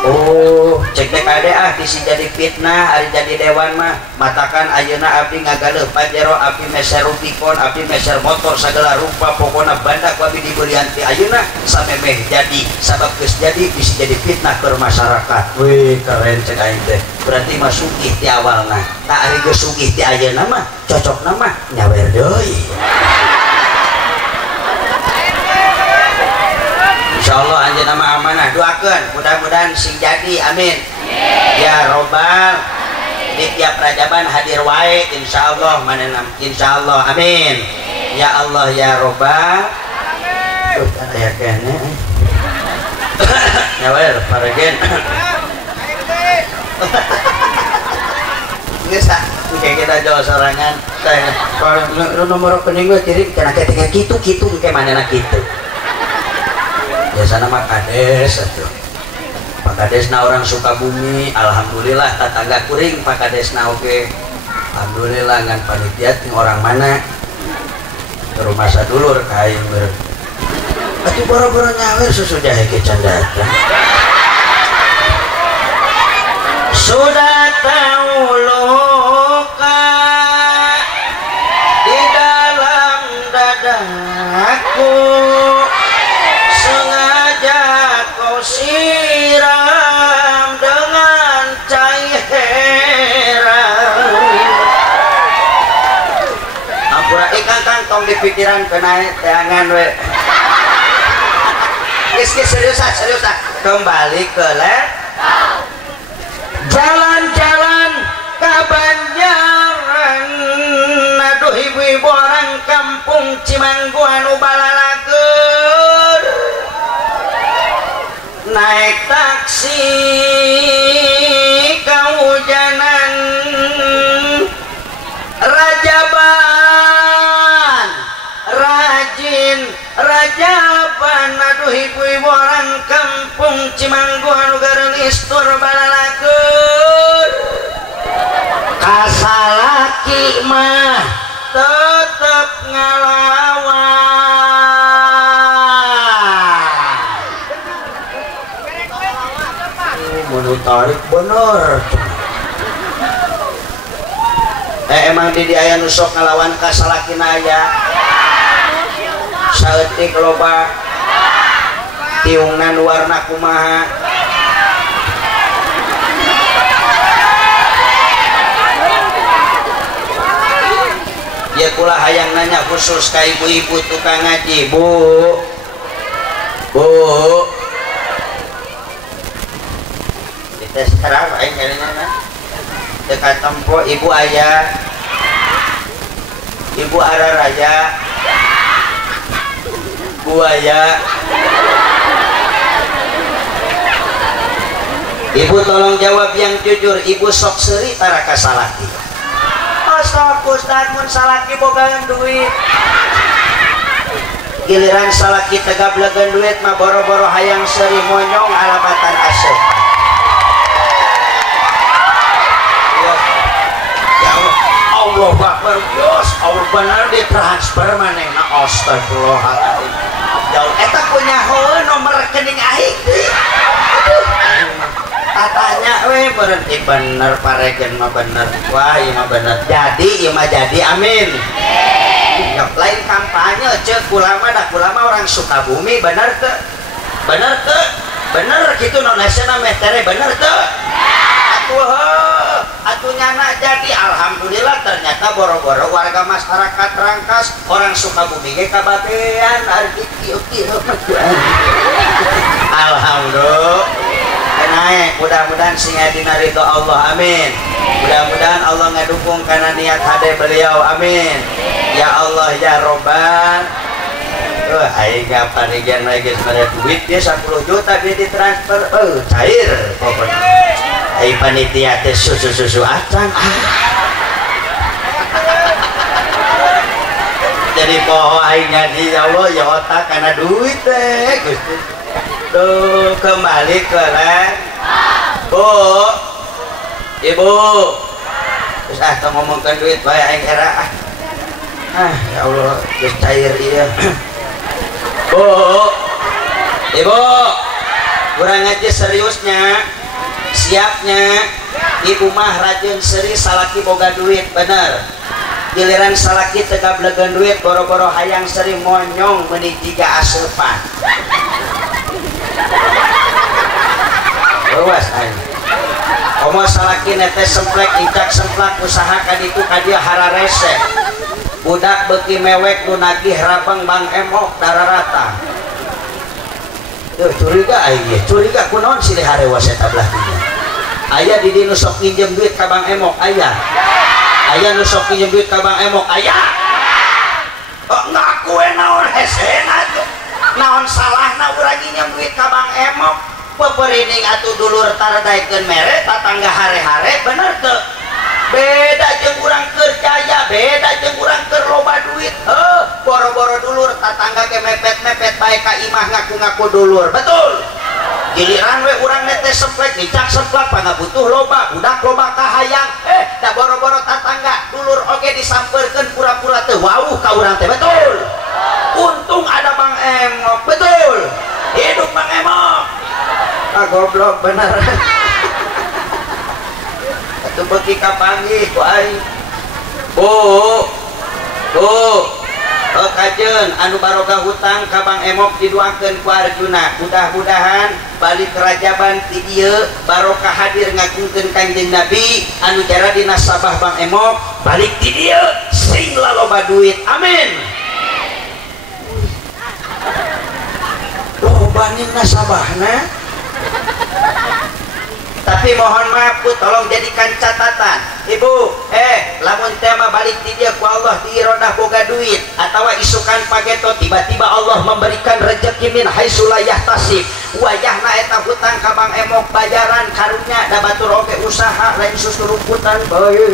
oh cek dek ade bisi jadi fitnah ari jadi dewan mah matakan ayeuna abdi ngagaleuh Pajero abdi meser Rubicon abdi meser motor segala rupa pokona banda ku abdi dibelian ti ayeuna samemeh jadi sabab geus jadi bisi jadi fitnah ke masyarakat wih keren cek aing teh berarti mah sugih ti awalna tak ari geus sugih ti ayeuna mah cocokna mah nyawer deui insyaallah anjeunna mah amanah doakeun mudah-mudahan sing jadi amin ya robbal di tiap rajaban hadir wae insyaallah manehna insyaallah amin ya Allah ya robbal aya kene nyawer paregen geus kayak kita jauh sorangan saya nomor rekening gue kirim kana ketika kitu engke manehna kitu biasanya mah kades atuh Pak Kadesna orang Sukabumi alhamdulillah tetangga kuring Pak Kadesna oke alhamdulillah ngan panitia orang mana ke rumah sadulur kain ber atuh boro-boro nyawer susudah heke candata sudah tahu luka di dalam dadaku siram dengan cairan ampura ikan kantong di pikiran kena teangan we kis serius kembali ke jalan-jalan ke Banjaran aduh ibu-ibu orang kampung Cimanggu anu balalakeun naik taksi kahujanan rajaban rajin rajaban aduh ibu-ibu orang kampung Cimanggu anu garelis tur balalakeun kasalaki mah tetep ngalawan tarik bener emang di aya nu sok ngalawan ka salakina aya saeutik loba tiungna nu warna kumaha ya kula hayang nanya khusus ka ibu-ibu tukang ngaji bu sekarang aing nyarinya dekat tempo ibu ayah ibu araraya buaya ibu tolong jawab yang jujur ibu sok seri taraka salaki sok ustad mun salaki bogaan duit giliran salaki tegap legan duit mah boro-boro hayang seri monyong alabatan asep Allah Akbar, yos, Allah bener ditransfer manehna astagfirullahaladzim jauh, eta punya hoe nomor rekening aing tatanya berhenti bener paregen mah bener wah iya mah bener jadi iya mah jadi amin lain kampanye cek kulama dah kulama orang Sukabumi bener tuh bener gitu nonesena metere bener tuh atuh nyana jadi alhamdulillah ternyata boro-boro warga masyarakat Rangkas orang Sukabumi ge kabagean ari kieu-kieu alhamdulillah naik mudah-mudahan singa dina ridho Allah amin mudah-mudahan Allah ngedukung karena niat hade beliau amin ya Allah ya Robban aing ngapanigan lagi pada duit dia 10 juta dia ditransfer cair pokoknya aing panitia teh susu acan jadi poho aing ngaji ya Allah ya otak karena duit teh Gusti tuh kembali ke lain bu ibu terus ngomongkan duit baik aing era ya Allah geus cair ieu bu ibu kurang aja seriusnya siapnya ibu mah rajin seri salaki boga duit bener giliran salaki tegap legan duit boro-boro hayang seri monyong meuni jiga asupan luas aja komo salaki nete semplek incak semplak usaha kaditu kadia hararese budak beki mewek nu nagih rabang Bang Emok dararata curiga aja curiga kunaon silih harewa eta belah tiga aya di dieu sok nginjem duit ka Bang Emok aya nu sok nginjem duit ka Bang Emok aya kok ngaku naon hesena tuh naon salahna urang nginjem duit ka Bang Emok peperining atuh dulur taradaikeun mere tatangga hare-hare bener teu beda jeung urang kerjaya beda jeung urang keur loba duit boro-boro dulur tatangga ge mepet-mepet bae ka imah ngaku-ngaku dulur betul giliran we urang teh semplek dicak semplak pangabutuh loba budak loba kahayang da boro-boro tatangga dulur oge disampeurkeun pura-pura teu wauh ka urang teh betul untung ada Bang Emok betul hidup Bang Emok goblok bener itu beki kapanggih ku aing bu kajeun anu barokah hutang ka Bang Emok diduakeun ku Arjuna mudah-mudahan balik kerajaban ti dieu barokah hadir ngagungkeun Kanjeng Nabi anu jara di nasabah Bang Emok balik ti dieu sing laloba duit amin lobanin nasabahna tapi mohon maaf Bu tolong jadikan catatan ibu lamun tema balik ti dia ku Allah diirodah boga duit atawa isukan pageto tiba-tiba Allah memberikan rezeki min haitsu la yahtasib wayahna eta hutang ka Bang Emok bayaran karunya da batur oge usaha lain susuruputan bae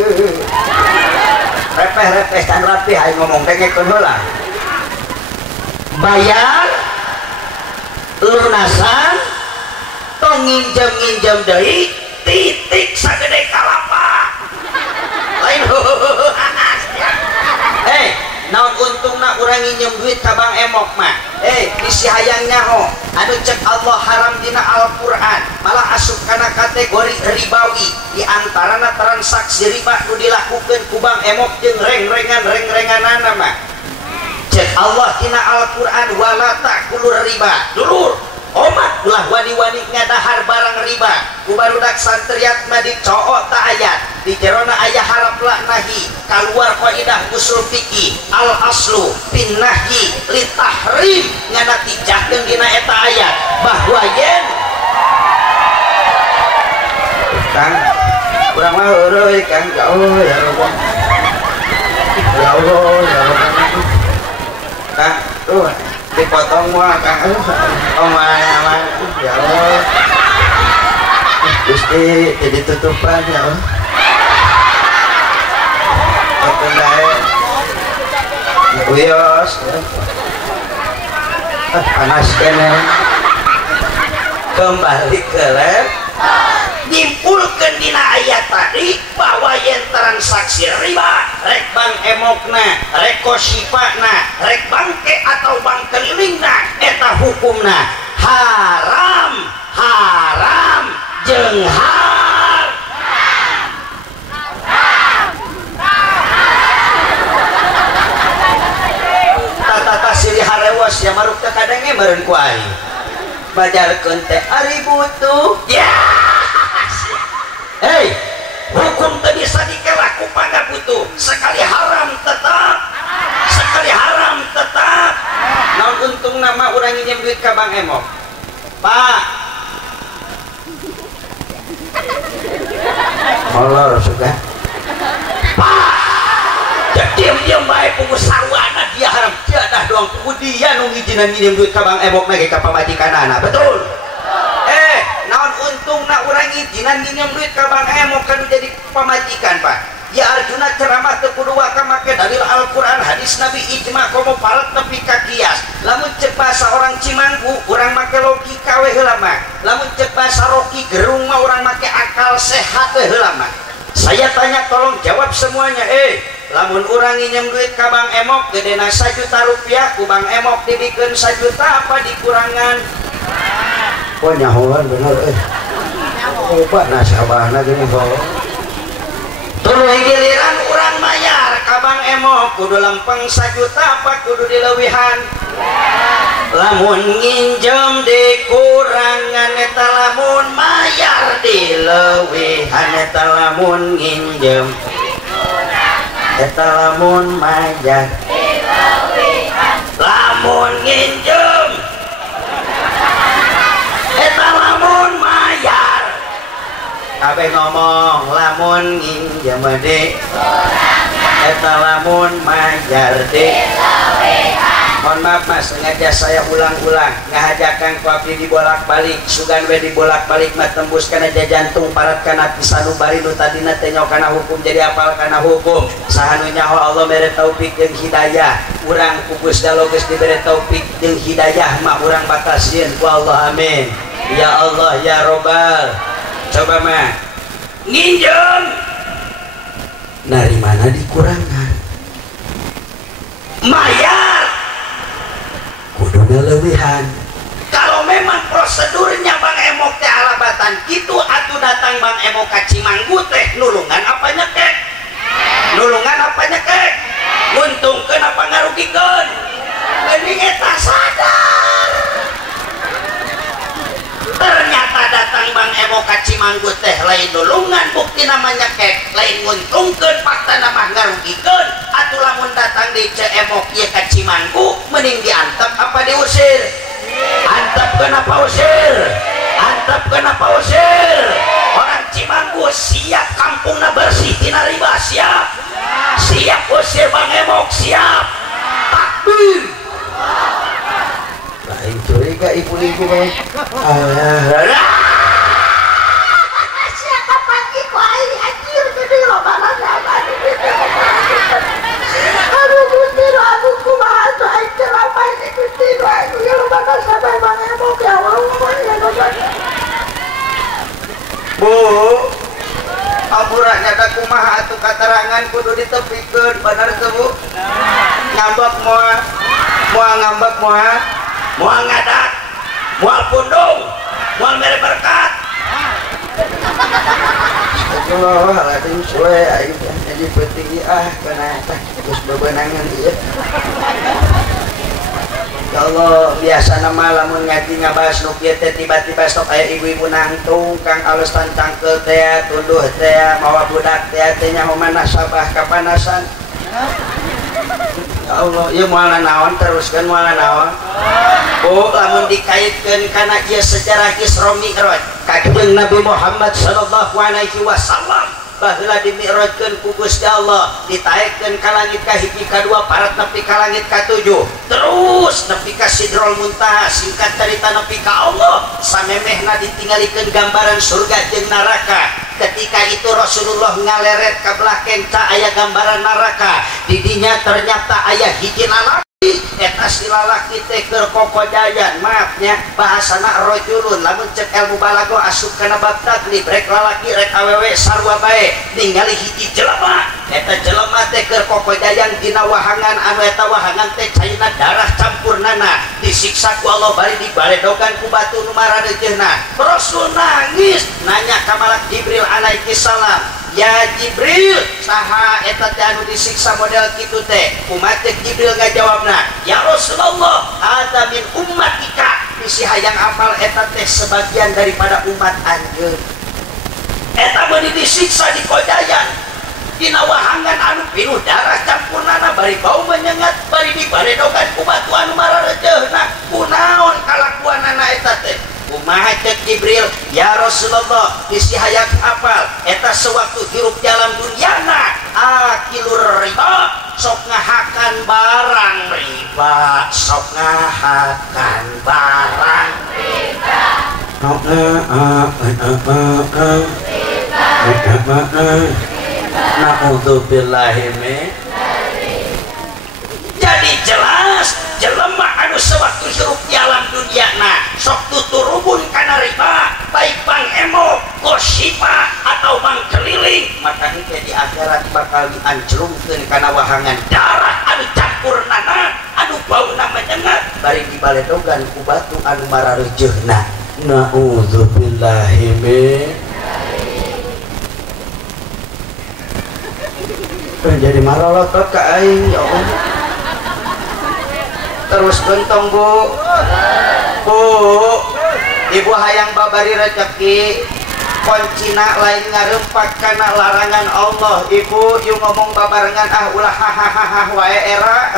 repeh-repeh tan rapi aing ngomong dengekeun heula bayar lunasan tong nginjem deui titik sagede kalapa lain naon untungna urang nginjem duit ka Bang Emok mah bisi hayang nyaho anu cek Allah haram dina Al-Qur'an malah asup kana kategori ribawi di antarana transaksi riba nu dilakukeun ku Bang Emok jeung reng-renganana mah cek Allah dina Al-Qur'an wala ta'kulur riba dulur omat ulah wani-wani ngadahar barang riba kubarudak santriat mah dicook ta ayat di jerona aya harap nahi kaluar qaidah usul fikih al aslu bin nahyi li tahrim ngana tijahkeun dina eta ayat bahwa yen ureuy Kang ya Allah ya Allah ya Allah ya Allah Kang tuh dipotong mah Kang mana ya Allah Gusti jadi tutupan ya Allah potong dae uyos panas kene kembali ke lab nyimpulkan dina ayat tadi bahwa yen transaksi riba rek bank emokna rek kosipana rek bangke atau bank kelilingna eta hukumna haram haram jeung tata siri harewas ya maruk teh kadang meureun ku aing bajarkeun teh ari butuh ya hei hukum teu bisa dikelak ku pangabutuh sekali haram tetap naon untung nama urang nginjem duit ka Bang Emok Pak molor suka Pak diam-diam bae pungus sarwana dia haram jadah doang ku dia nu ngijinan nginjem duit ka Bang Emok nage ka pamajikanana betul naon untungna urang ijinan nginjem duit ka Bang Emok kan jadi pamajikan Pak ya Arjuna ceramah teu kudu waka make dalil Al-Qur'an hadis Nabi ijma komo parat nepi ka kias lamun ceuk basa orang Cimanggu urang make logika we heula mah lamun ceuk basa Rocky Gerung mah urang make akal sehat we heula mah saya tanya tolong jawab semuanya lamun urang nginjem duit ka Bang Emok gedena 1 juta rupiah ku Bang Emok dibikeun 1 juta apa dikurangan oh nyahoan bener coba nasabahna geuning ho tuluy giliran urang mayar ka Bang Emok kudu lempeng 1 juta apa kudu dileuwihan lamun nginjem dikurangan eta lamun mayar dileuwihan eta lamun nginjem eta lamun mayar dileuwihan lamun nginjem eta lamun mayar kabeh ngomong lamun nginjem de eta lamun mayar de mohon maaf mas sengaja saya ulang-ulang ngahajakan kopi dibolak-balik sugan we dibolak-balik mah tembus kana jantung parat kana pisanubari nu tadina teh nyaho kana hukum jadi apal kana hukum sahanu nyaho Allah mere taufik jeung hidayah urang kubus daloges dibere taufik jeung hidayah mah urang bakal sieun ku Allah amin ya Allah ya Robbal coba mah nginjem dari mana dikurangan mayar kuduna leuwihan kalau memang prosedurnya Bang Emok teh alabatan kitu atuh datang Bang Emok ka Cimanggu teh nulungan apa nyekek nulungan apa nyekek nguntungkeun apa ngarugikeun geuning eta sadar ternyata datang Bang Emok ka Cimanggu teh lain nulungan bukti namanya kek lain nguntungkeun fakta nama ngarugikeun atuh lamun datang di Emok ieu ka Cimanggu mending diantep apa diusir antep kenapa usir antep kenapa usir orang Cimanggu siap kampungna bersih tina riba siap siap usir Bang Emok siap takbir lain curiga ibu-ibu bang siapa pagi ku aing anjir gede lobanan aduh Gusti aduh kumaha tuh aing teh apa ini Gusti aduh ya lobanan sampai Bang Emok ya Allah Bu aburannya ada kumaha atuh katerangan kudu ditepikeun bener teu Bu ngambek moal ngambek moal ngadak moal pundung moal mere berkat astagfirullahaladzim suwe aing jadi penting kana terus bebenangan ieu ya Allah biasa nama lamun ngaji ngabahas nu kieu teh tiba-tiba sok aya ibu-ibu nangtung kang alus tancangkeul teh tunduh teh mawa budak teh nyaho nasabah kapanasan ya Allah ieu moal naon teruskeun moal naon Bu lamun dikaitkeun kana ieu sejarah Isra Mi'raj Kanjeng Nabi Muhammad sallallahu alaihi wasallam baheula dimi'rajkeun ku Gusti Allah ditaekkeun ka langit ka hiji kadua parat nepi ka langit ka tujuh terus nepi ka Sidrul Muntaha singkat cerita nepi ka Allah samemehna ditinggalikeun gambaran surga jeung neraka. Ketika itu Rasulullah ngaleret ka belah kenca aya gambaran neraka didinya ternyata aya hiji lalaki eta si lalaki teh keur kokodayan maafnya bahasana rajulun lamun cek ilmu balago asup kana bab taklif rek lalaki rek awewe sarua bae ningali hiji jelema eta jelema teh keur kokodayan dina wahangan anu eta wahangan teh caina darah campurnana disiksa ku Allah bari dibaledogan ku batu nu mararejeuna. Rasul nangis nanya ka malak Jibril alaihi salam, ya Jibril saha eta teh anu disiksa model kitu teh? Umat Jibril ngajawabna, ya Rasulullah ada min ummatika bisi hayang apal eta teh sebagian daripada umat anjeun. Eta beuni disiksa di kodayan dina wahangan anu pinuh darah campurnana bari bau menyengat bari dibaredogan ku batu anu mararejeuna. Kunaon kalakuanana eta teh? Kumaha cek Jibril, ya Rasulullah bisi hayang apal eta sewaktu hirup dalam dunyana akilur riba sok ngahakan barang riba sok ngahakan barang riba na'udzubillahi min. Jadi jelas jelema anu sewaktu hirup di alam dunia sok tuturubun kana riba baik bang emo gosipa atau bang keliling maka hingga di akhirat bakal diancurungkeun kana wahangan darah anu campurnana anu bauna menyengat bari dibaledogan ku batu anu mararejeuna. Na'udzubillahi min. Jadi maralot ka aing ya Allah. Terus gentong Bu, ibu hayang babari rezeki koncina lain ngarempak kana larangan Allah. Ibu yuk ngomong babarengan ulah hahaha wae era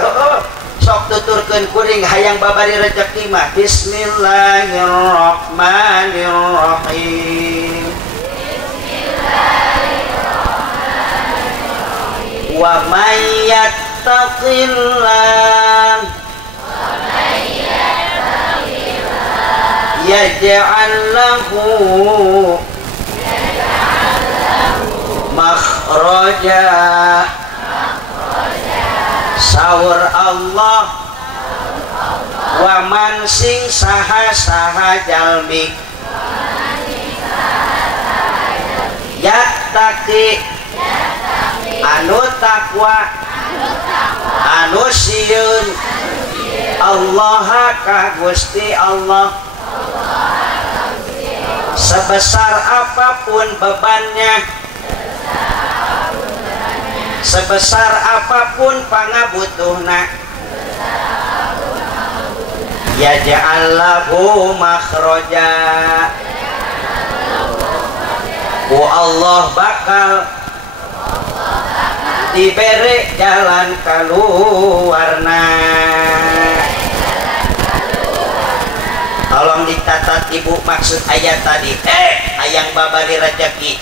sok tuturkeun kuring hayang babari rezeki mah bismillahirrahmanirrahim. Wa may yattaqillah yaj'al lahu makhraja. Sawur Allah wa man sing saha jalmi yattaqi anu takwa anu sieun Allah ka Gusti Allah sebesar apapun bebannya sebesar apapun pangabutuhna yaj'al lahu makhraja ku Allah bakal diberi jalan keluarna. Tolong ditatat ibu maksud ayat tadi. Hayang babari rezeki,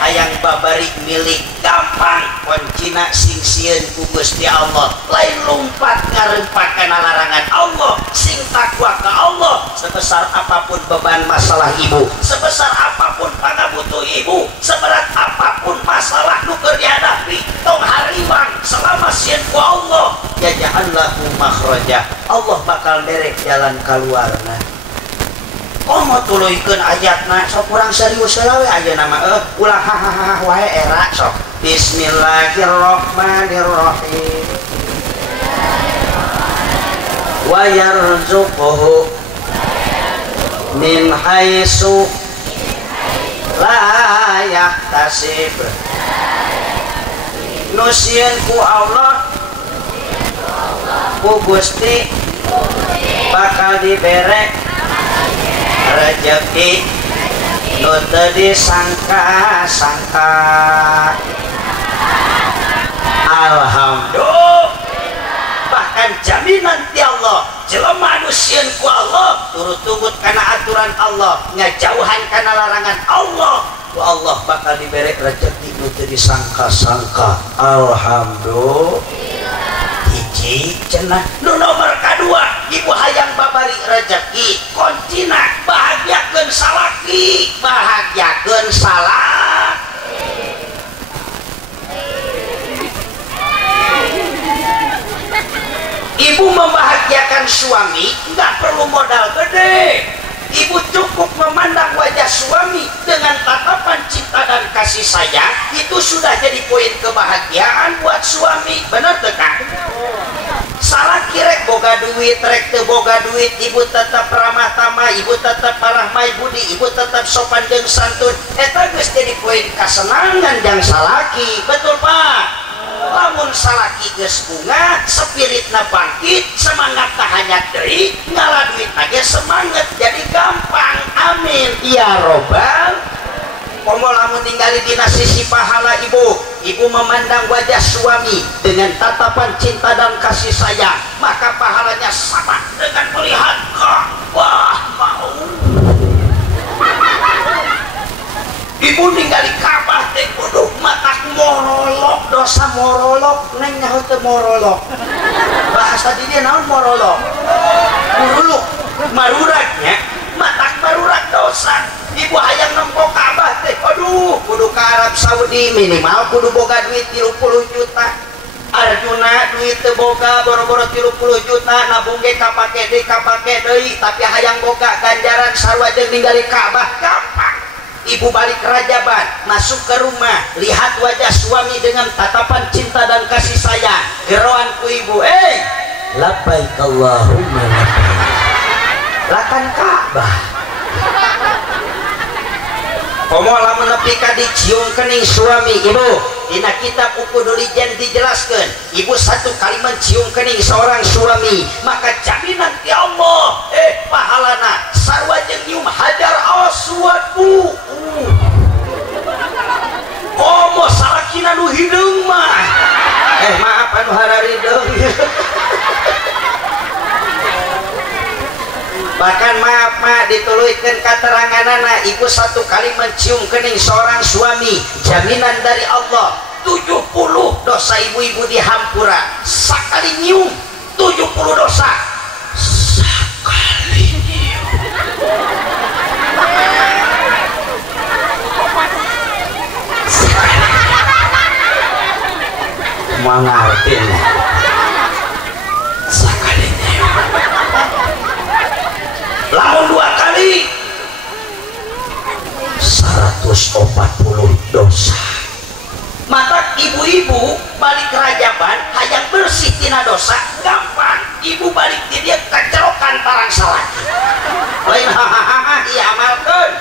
hayang babari milik gampang koncina sing sieun ku Gusti Allah. Lain lumpat ngarempak kana larangan Allah, sing takwa ka Allah. Sebesar apapun beban masalah ibu, sebesar apapun pangabutuh ibu, seberat apapun masalah nu keur dihadapi, tong hariwang selama sieun ku Allah, yaj'al lahu makhraja. Allah bakal derek jalan keluarna. Komo tuluikeun ayatna sok kurang serius we ayeuna mah ulah hahaha wae era sok. Bismillahirrahmanirrahim. Wa yarzuquhu min haitsu la yahtasib. Nusieun ku Allah ku Gusti bakal dibere rezeki nu teu disangka-sangka. Alhamdulillah. Bahkan jaminan ti Allah jelema anu sieun ku Allah turut-turut kana aturan Allah ngajauhan kana larangan Allah ku Allah bakal diberi rezeki nu teu disangka-sangka. Alhamdulillah. Hiji cenah. Nu nomor kadua, ibu hayang babari rezeki kontina bahagiakeun salaki, bahagiakeun salaki. Ibu membahagiakan suami nggak perlu modal gede. Ibu cukup memandang wajah suami dengan tatapan cinta dan kasih sayang, itu sudah jadi poin kebahagiaan buat suami. Bener tuh kan? Salah kirek boga duit, rek teu boga duit, ibu tetap ramah tamah, ibu tetap parahmai budi, ibu tetap sopan jeung santun. Eta geus jadi poin kasenangan jang salaki. Betul Pak? Lamun salaki geus bunga, spiritna bangkit, semangat hanya deui, ngala duit aja semangat, jadi gampang. Amin ya robbal. Komo lamun tinggali dina sisi pahala ibu memandang wajah suami dengan tatapan cinta dan kasih sayang, maka pahalanya sama dengan melihat Ka'bah mau. Ibu ningali Ka'bah teh kudu matak morolok, dosa morolok, neng nyaho teu morolok. Bahasa di dia naon morolok? Muruluk, maruraknya, matak marurak dosa. Ibu hayang nempo Ka'bah teh, aduh, kudu ke Arab Saudi minimal kudu boga duit 30 juta. Arjuna duit teu boga boro-boro 30 juta, nabung ge kapake deui, tapi hayang boga ganjaran sarua jeung ningali Ka'bah gampang. Ibu balik ke Rajaban, masuk ke rumah, lihat wajah suami dengan tatapan cinta dan kasih sayang. Geroan ku ibu, labbaik Allahumma labbaik. Lakan Ka'bah. Komo lamun nepi ka dicium kening suami ibu, dina kitab Buku Durijen dijelaskan, ibu satu kali mencium kening seorang suami, maka jaminan ti Allah pahalana sarua jeung nyium hajar aswad bu. Komo salakina nu hideung mah. Maaf anu hararideng. Bahkan maaf dituluykeun kateranganana, ibu satu kali mencium kening seorang suami, jaminan dari Allah 70 dosa ibu-ibu dihampura. Sakali nyium 70 dosa. Sakali nyium. Mau ngerti nih. Sakali nyium. Lamun 2 kali 140 dosa. Maka ibu-ibu balik ke Rajaban hayang bersih tina dosa gampang. Ibu balik di dia kecerokan tarang salah. Lain hahaha diamalkeun.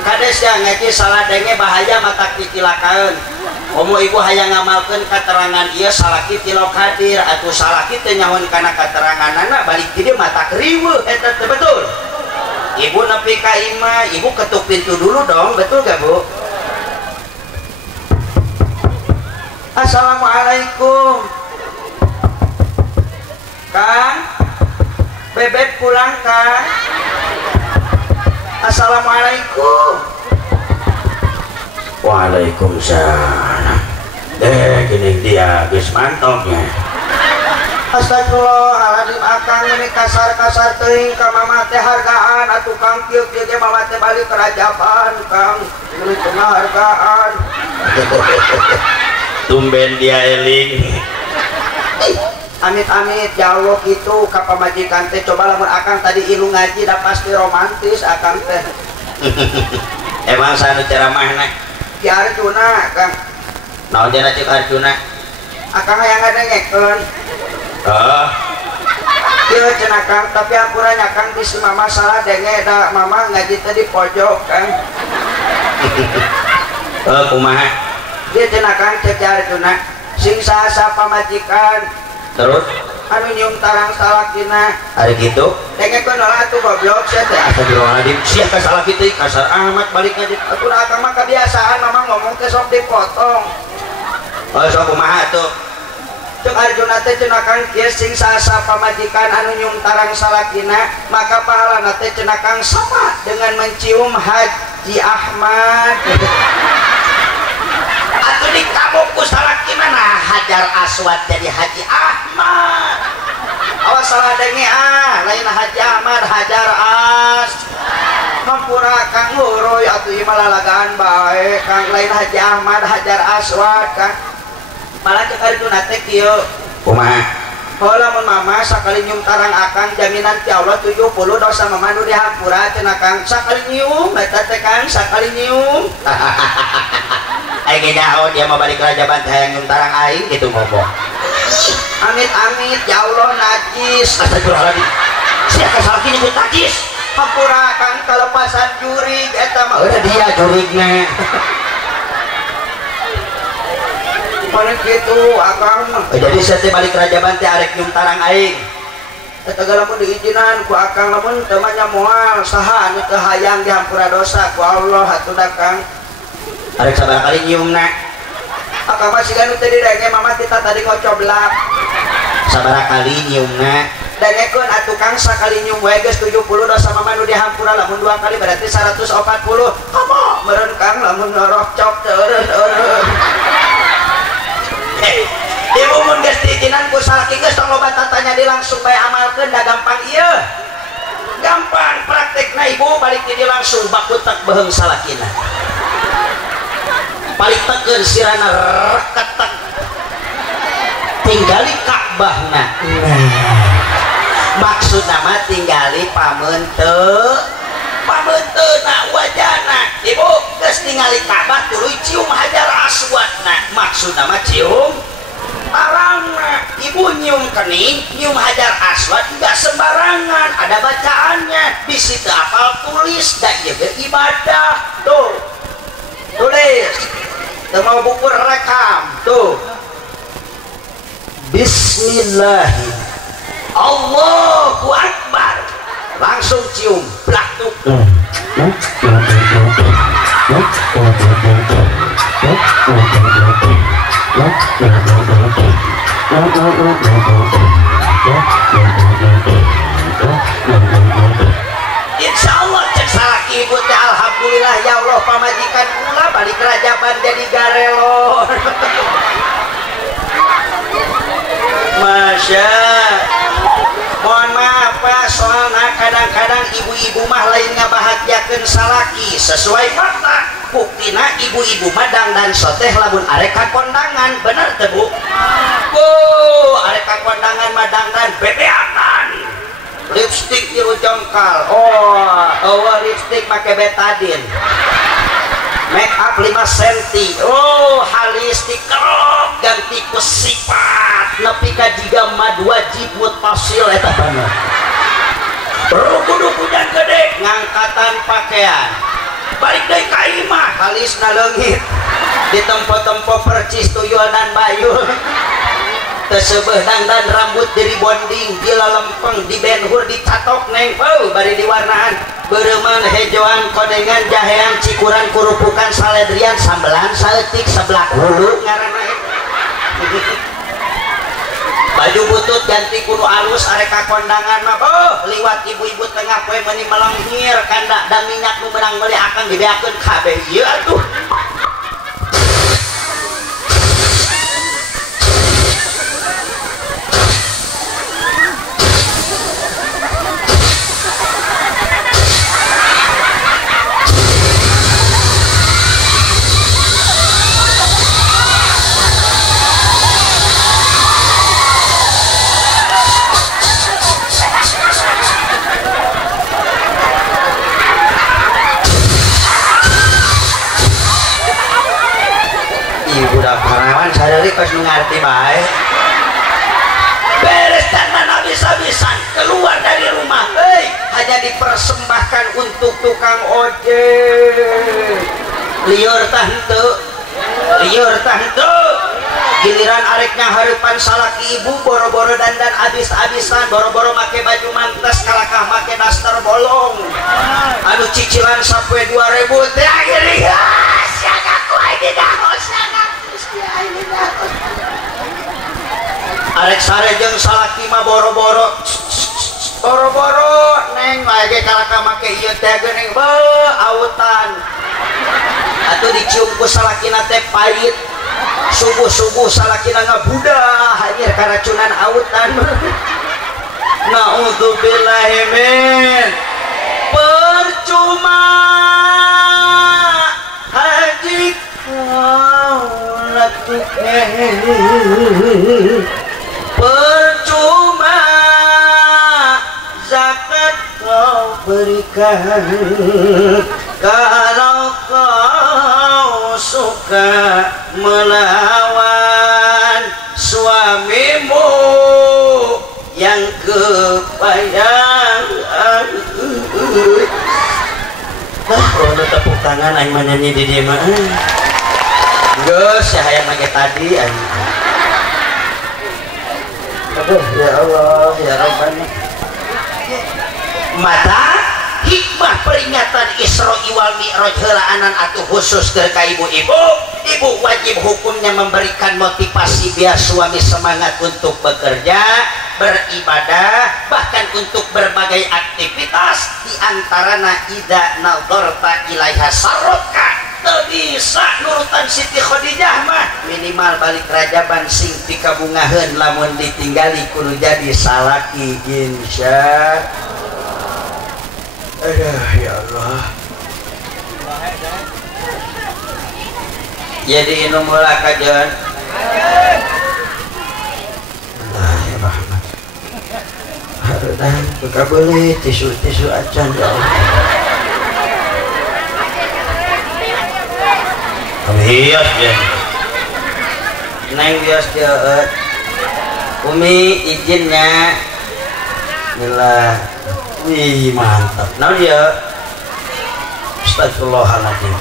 Kades ya ngaji salah denge bahaya mata kecelakaan. Komo ibu hayang ngamalkeun katerangan ieu salaki tilok hadir atuh salaki teh nyahoan kana kateranganana balik di dia mata riweuh eta teh betul. Ibu nepi ka imah, ibu ketuk pintu dulu dong, betul gak Bu? Assalamualaikum. Kang, bebek pulang Kang. Assalamualaikum. Waalaikumsalam. Gini dia geus mantoknya. Astagfirullahaladzim, akang ini kasar-kasar teuing ka mama teh hargaan atuh Kang kieu ge mama teh balik ke Rajaban Kang. Ini cenah hargaan. Tumben dia eling. Amit-amit jauh gitu ka pamajikan teh, coba lamun akang tadi ilu ngaji dah pasti romantis akang teh. Emang sana ceramahna Ki Arjuna Kang. Naon cenah Cik Arjuna? Akang yang ngadengekeun. Ieu cenah Kang, tapi ampunanya Kang bisi mama salah denge da mama ngaji teh di pojok Kang. Kumaha? Dia cenah Kang Cik Arjuna, sing saha pamajikan terus anu nyium tarang salakina ari kitu dengekeun lah atuh goblok sia teh. Astagfirullahaladzim, sia ka salaki teh kasar amat balik ngaji. Atuh akang mah kebiasaan mama ngomong teh sok dipotong. Sok kumaha tuh? Cek Arjuna teh cenah Kang kieu sing saha pamajikan anu nyium tarang salakina, maka pahalana teh cenah Kang sama dengan mencium Haji Ahmad. Atuh di kamu ku salaki mana Hajar Aswad jadi Haji Ahmad. Awas salah dengi lain Haji Ahmad Hajar Hampura Kang Huroy atuh ieu malalagaan bae Kang lain Haji Ahmad Hajar Aswad Kang. Malah cek ari tuna teh kieu. Kumaha? Heula mun mama sakali nyium tarang akang jaminan ti Allah 70 dosa mama nu dihampura cenah Kang. Sakali nyium eta teh Kang sakali nyium. Aing nyaho dia mau balik rajaban teh hayang nyium tarang aing gitu ngomong. Amit-amit ya Allah najis. Astagfirullahaladzim. Siapa salaki nyebut najis? Hampura Kang kalepasan jurig eta mah. Udah dia jurigna. Paling gitu akang Jadi saya teh balik rajaban teh arek nyium tarang aing. eta lamun diizinan ku akang lamun teu mah moal saha anu teu hayang dihampura dosa ku Allah atuh Kang. Arek sabaraha kali nyiumna? Akang mah siga nu teu didenge mama kita tadi ngocoblak. Sabaraha kali nyiumna? Dengekeun atuh Kang sakali nyium wae geus 70 dosa mama nu dihampura lamun 2 kali berarti 140. Komo meureun Kang lamun norok cok teu eureun. Ibu mun geus diizinan ku salaki geus tong loba tatanya di langsung bae amalkeun da gampang ieu. Gampang praktekna ibu balik di langsung baku tek beheung salakina. Balik tekeun sirana reketek. Tinggali Ka'bahna. Maksudna mah tinggali pamenteuna wajana. Ibu geus ningali Ka'bah tuluy cium Hajar Aswadna. Maksudna mah cium tarangna. Ibu nyium kening, nyium Hajar Aswad enggak sembarangan, ada bacaannya. Bisi teu apal tulis da ieu ibadah. Tuh. Tulis. Teu mau buku rekam. Tuh. Bismillahirrahmanirrahim. Allahu Akbar. Langsung cium plaktuk. Insyaallah cek salaki ibu teh alhamdulillah ya Allah pamajikan kula balik rajaban jadi garelor. Masya. Mohon maaf Pak soalnya kadang-kadang ibu-ibu mah lain ngabahagiakeun salaki sesuai fakta. Buktina ibu-ibu madang dan soteh lamun areka kondangan bener teu Bu? Areka kondangan madang dan bebeatan lipstik tiru jongkal. Lipstik make betadine, make up 5 cm. Halis dikerok ganti ku sifat nepi ka jiga mad wajib mutasil eta bener. Kudu hujan gede ngangkatan pakaian balik dari kaimah halis na leungit di tempo-tempo percis tuyul dan bayul tersebeh dan rambut jadi bonding di lalempeng di benhur dicatok neng bari diwarnaan bereman hejoan kodengan jahean cikuran kurupukan saledrian sambelan saeutik sebelah hulu ngaranna baju butut ganti kudu alus areka kondangan mah liwat ibu-ibu tengah poe meuni melenghir kanda da minyak nu menang meuli akan dibeakeun kabeh ieu atuh. Budak parawan sadari pas ngarti bae beres dan habis-habisan keluar dari rumah hanya dipersembahkan untuk tukang ojek liur tah henteu giliran areknya harapan salaki ibu boro-boro dandan abis-abisan boro-boro make baju mantes kalakah make daster bolong anu cicilan sampai 2000 teh akhirnya siaga ku aja dah arek sarejeng salaki mah boro-boro neng wae ge teh kalaka make ieu teh geuning autan atuh dicium ku salakina teh pait subuh-subuh salakina ngabudah hanyir karacunan autan naudzubillahi min percuma haji percuma zakat kau berikan kalau kau suka melawan suamimu yang kepayangan. Kalau tepuk tangan aing nyanyi di dia mah. Geus ya hayang make tadi aing. Aduh ya Allah ya Rabbana. Mata hikmah peringatan Isra wal Mi'raj heulaanan atuh khusus keur ka ibu-ibu. Ibu wajib hukumnya memberikan motivasi biar suami semangat untuk bekerja, beribadah, bahkan untuk berbagai aktivitas. Di antarana idza nadharta ilaiha sarroka, teu bisa nurutan Siti Khadijah mah minimal balik rajaban sing pikabungaheun lamun ditinggali kudu jadi salaki insya. Aduh ya Allah. Jadi inung heula kajeun. Bismillahirrahmanirrahim. Harudah buka beli tisu acan ya Allah. Hias ya. Neng hias dia. Umi izinnya. Bismillah. Wih mantap. Nah dia Astagfirullahaladzim.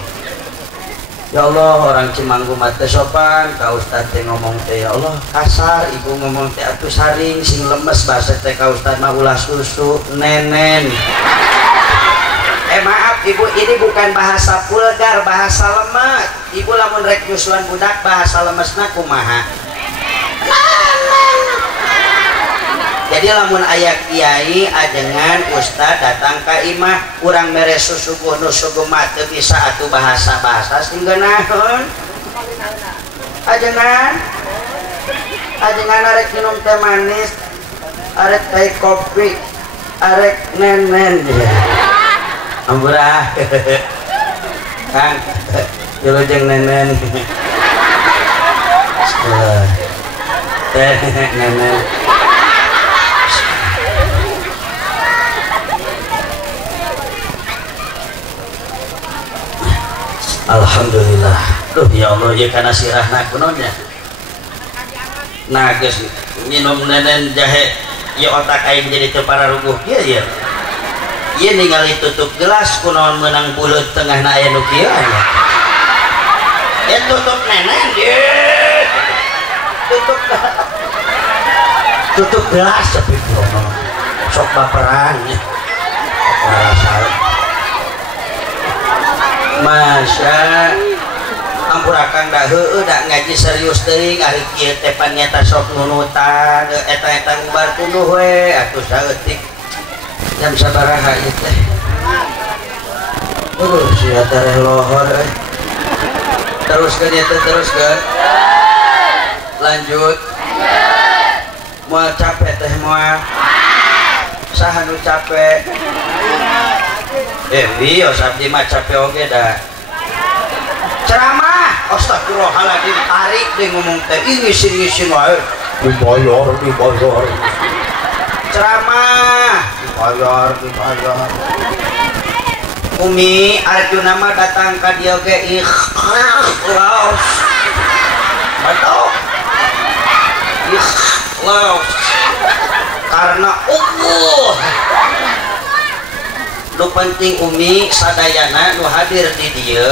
Ya Allah orang Cimanggu mate sopan ka Ustad teh ngomong teh ya Allah kasar ibu ngomong teh atuh saring sing lemes bahasa teh ka Ustad mah ulah susu nenen. Maaf ibu ini bukan bahasa vulgar bahasa lemes. Ibu lamun rek nyusuan budak bahasa lemesna kumaha? Jadi lamun aya kiai ajengan ustad datang ka imah urang mere susuguh nu suguh teu bisa atuh bahasa-bahasa sing naon ajengan arek minum teh manis arek teh kopi arek nenen ampurah Kang jelujeng nenen teh nenen. Alhamdulillah. Duh ya Allah ya kana sirahna kunonya. Nah geus minum nenen jahe ya otak aing jadi teu pararuguh kieu ya. Ieu ningali tutup gelas kunaon meunang buleut tengahna aya nu kieu aya. Tutup nenen ye. Tutup gelas tapi sok baperan ya. Masya ampurakan dah heueuh da ngaji serius teuing ari kieu teh pan nyata sok nunutan eta ngubar tunduh we atuh saeutik jam sabaraha ieu teh sia teh lohor teruskeun ya teh teruskeun lanjut moal capek teh moal saha nu capek wios abdi mah capek oge dah ceramah astagfirullahaladzim tarik deh ngomong teh ngisi-ngisi wae dibayar ceramah dibayar Umi Arjuna mah datang ka dieu ge ikhlas betul ikhlas karena Allah. Nu penting Umi sadayana nu hadir di dieu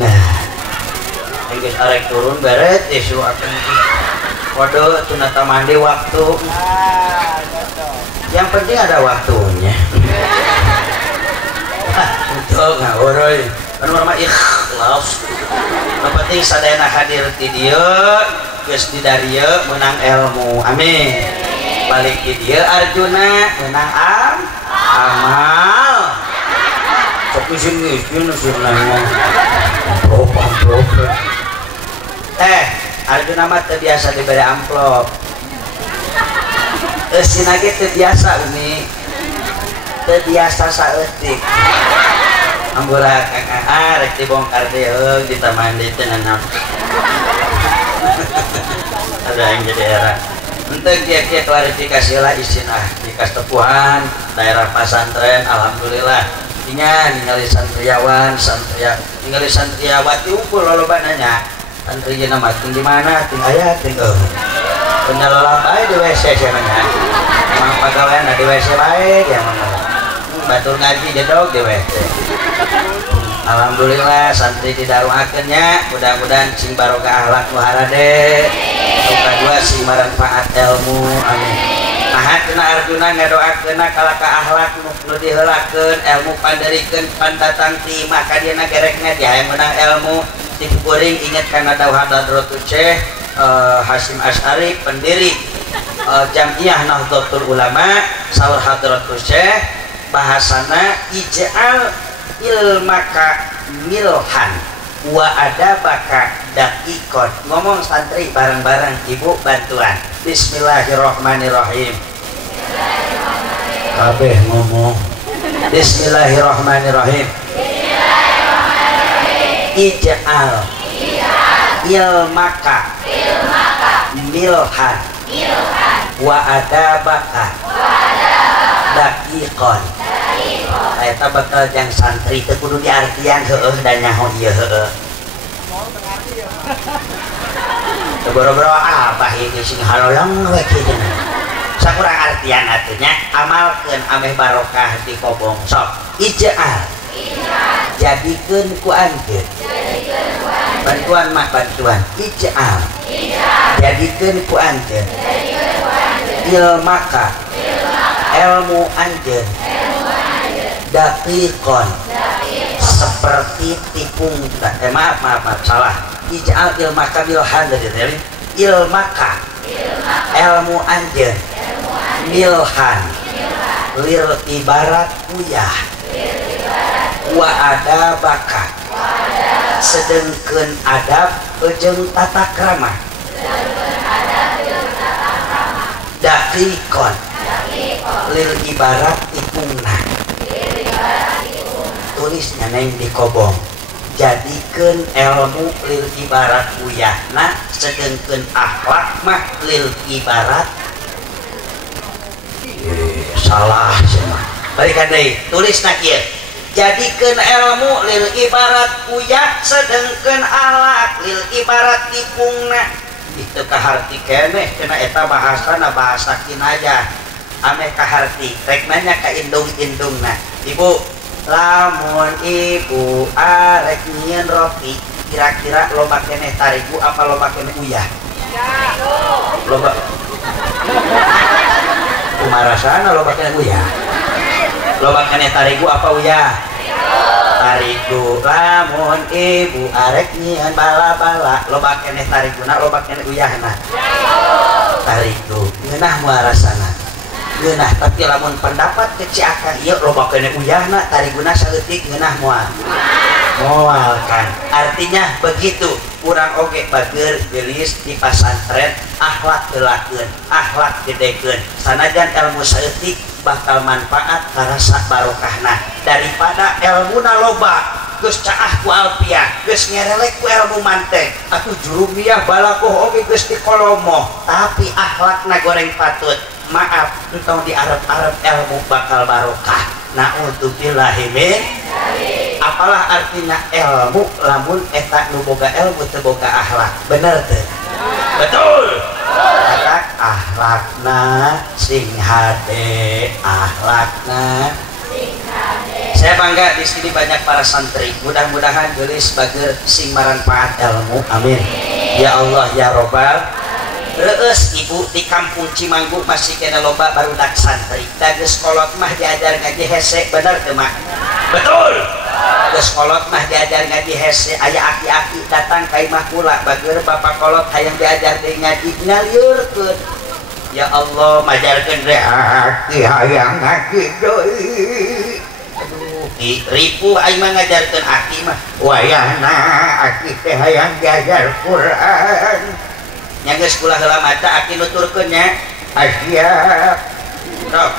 nah geus arek turun beret isu akan waduh tunata mandi waktu yang penting ada waktunya betul ngawuroy anu mah ikhlas nu penting sadayana hadir di dieu geus di darieu menang ilmu amin balik di dieu Arjuna menang amal kusin nang amplop. Arjuna mah teu biasa diberi amplop. Eusina ge teu biasa Umi. Teu biasa saeutik. Ambura rek dibongkar deui di taman di tenan. Ada yang jadi era. Untuk kia klarifikasi lah isinah di Kastepuhan daerah pesantren alhamdulillah nya ningali santriawan ningali santriawati unggul loba nanya santrinya nama tinggi mana tinggal tinggal penyelam baik di WC siapa emang pegawaian di WC baik ya mana batur ngaji jedog di WC alhamdulillah santri didaruakeunnya mudah-mudahan sing barokah akhlak muharade kedua sing manfaat ilmu amin. Nah, kena Arjuna ngadoakeun kalaka akhlak nu diheulakeun ilmu pandarikeun pandatang ti maka dieuna gerekna di hayang menang ilmu ti kuring inget kana dawuh Hadratus Syekh Hasyim Asy'ari pendiri Jam'iyah Nahdlatul Ulama saur Hadratus Syekh bahasana ij'al ilmaka milhan wa adabaka daqiqon. Ngomong santri bareng-bareng ibu bantuan. Bismillahirrahmanirrahim. Kabeh ngomong. Bismillahirrahmanirrahim. Ij'al ilmaka milhan wa adabaka daqiqon. Eta bakal jang santri teu kudu diartian heueuh dan nyaho ieu heueuh. Teu boro-boro abah ieu sing halolang we kieu. Sakurang artian atunya amalkeun ameh barokah di kobong sok. Ij'al jadikeun ku anjeun. Bantuan mah bantuan. Ij'al jadikeun ku anjeun. Ilmaka ilmu anjeun. Daqiqon seperti tipung maaf salah ij'al ilmaka milhan dari ilmaka ilmu anjeun milhan lil ibarat uyah wa adabaka sedengkeun adab jeung tata krama daqiqon lil ibarat tipungna tulisnya neng di kobong jadikeun ilmu lil ibarat uyahna sedengkeun akhlak mah lil ibarat salah semua balikan deui tulisna kieu jadikeun ilmu lil ibarat uyah sedengkeun akhlak lil ibarat tipungna itu kaharti keneh cenah eta bahasana bahasa kinayah ame kaharti rek nanya ka indung-indungna ibu lamun ibu arek nyieun roti kira-kira loba keneh tarigu apa loba keneh uyah loba kumarasana loba keneh uyah loba keneh tarigu apa uyah tarigu lamun ibu arek nyieun bala-bala loba keneh tariguna loba keneh uyahna tarigu ngeunah muarasana ngeunah tapi lamun pendapat keciakan ieu loba kene uyahna tariguna saeutik ngeunah moal kan artinya begitu urang oge bager geulis di pasantren akhlak heulakeun akhlak gedekeun sanajan ilmu saeutik bakal manfaat karasa barokahna daripada ilmuna loba geus caah ku alfiah geus ngerelek ku ilmu manteg atuh jurumiyah balakoh oge geus dikolomoh tapi akhlakna goreng patut maaf entong di Arab ilmu bakal barokah na'udzubillahi min apalah artinya ilmu lamun eta nu boga ilmu teu boga akhlak bener teu betul kata akhlakna sing hade akhlakna sing hade saya bangga di sini banyak para santri mudah-mudahan geulis bager sing manfaat ilmu amin ya Allah ya Robbal reus ibu di kampung Cimanggu masih kena loba barudak santri geus kolot mah diajar ngaji hese bener teu mah betul geus kolot mah diajar ngaji hese aya aki-aki datang ka imah kula bager bapak kolot hayang diajar deui ngaji ngaliurkeun ya Allah majarkeun re aki hayang ngaji deui aduh bukti ribu aing mah ngajarkeun aki mah wayahna aki teh hayang diajar Quran nya geus kula heula maca aki nuturkeun nya siap sok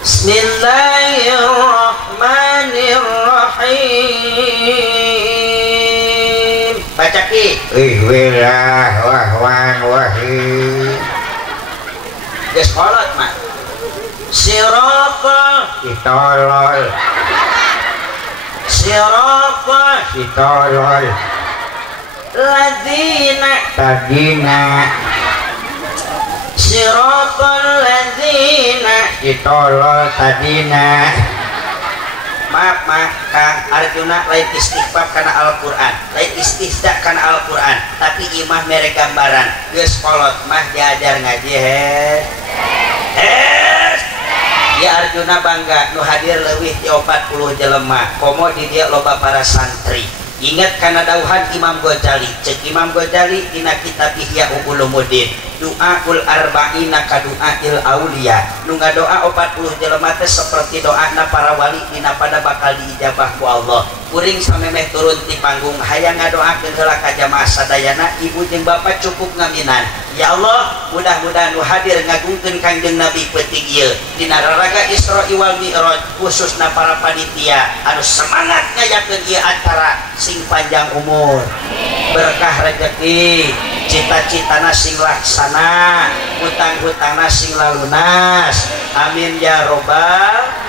Bismillahirrahmanirrahim baca ki Bismillahirrahmanirrahim geus kolot mah sirapa ditolol sirapa ditolol ladina tadina sirapa ladina ditolol tadina maaf Kang Arjuna lain istighfar karena Al-Quran lain istihza karena Al-Quran tapi imah mere gambaran geus kolot mah diajar ngaji ya Arjuna bangga nu hadir leuwih di 40 jelema komo di dia loba para santri ingat karena dauhan Imam Ghazali cek Imam Ghazali dina kitab Ihya Ulumuddin doaul arba'ina ka doail aulia nu ngadoa 40 jelema teh seperti doana para wali dina pada bakal diijabah ku Allah kuring samemeh turun ti panggung hayang ngadoakeun heula ka jamaah sadayana ibu jeung bapak cukup ngaminan ya Allah mudah-mudahan nu hadir ngagungkeun Kangjeng Nabi peuting ieu dina raraga Isra wal Mi'raj khususna para panitia anu semangat ngayakeun ieu acara sing panjang umur berkah rezeki cita-citana sing laksana hutang-hutangna sing lalunas amin ya robbal.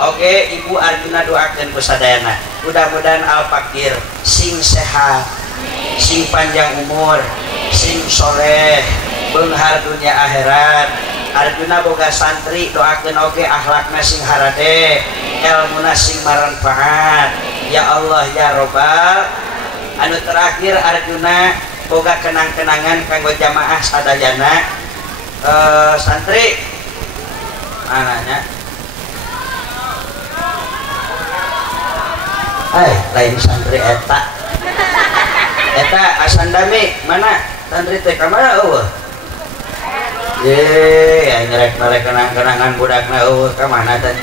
Oke Ibu Arjuna doakeun ku sadayana mudah-mudahan Al-Fakir sing sehat sing panjang umur sing soleh beunghar dunia akhirat Arjuna boga santri doakeun oge akhlakna sing harade ilmuna sing maranfaat ya Allah ya robbal. Anu terakhir Arjuna boga kenang-kenangan kanggo jamaah sadayana santri mananya lain santri eta asandami mana santri teh kamana eueuh ye ngerek ngerek kenang-kenangan budakna eueuh ka mana teh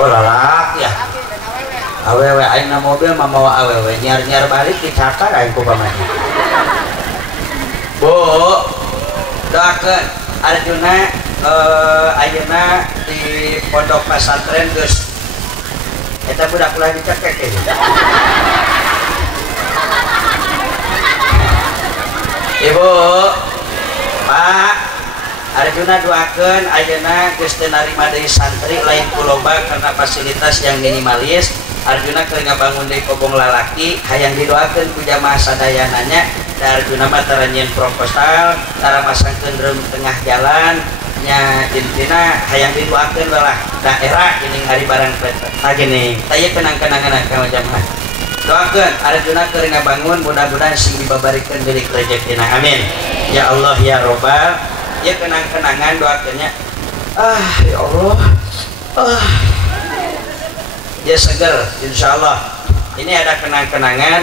oh lalak ya awewe aing na mobil mamawa awewe nyar-nyar balik dicakar aing ku pamana Bu doakeun Arjuna ayeuna di pondok pesantren geus eta budak ulah dicekek ya. Ibu Pak Arjuna doakeun ayeuna geus teu narima deui santri lain kuloba karena fasilitas yang minimalis Arjuna keur ngabangun deui kobong lalaki hayang didoakeun ku jamaah sadayananya da Arjuna mah tara nyieun proposal tara masangkeun reum tengah jalan nya intina hayang didoakeun lah daerah ini hari barang pagini taya kenang-kenangan ka jamaah doakeun Arjuna keur ngabangun mudah-mudahan sing dibabarikeun deui rezekina amin ya Allah ya robbal ya kenang-kenangan doakeunnya ya Allah ya seger insyaallah ini ada kenang-kenangan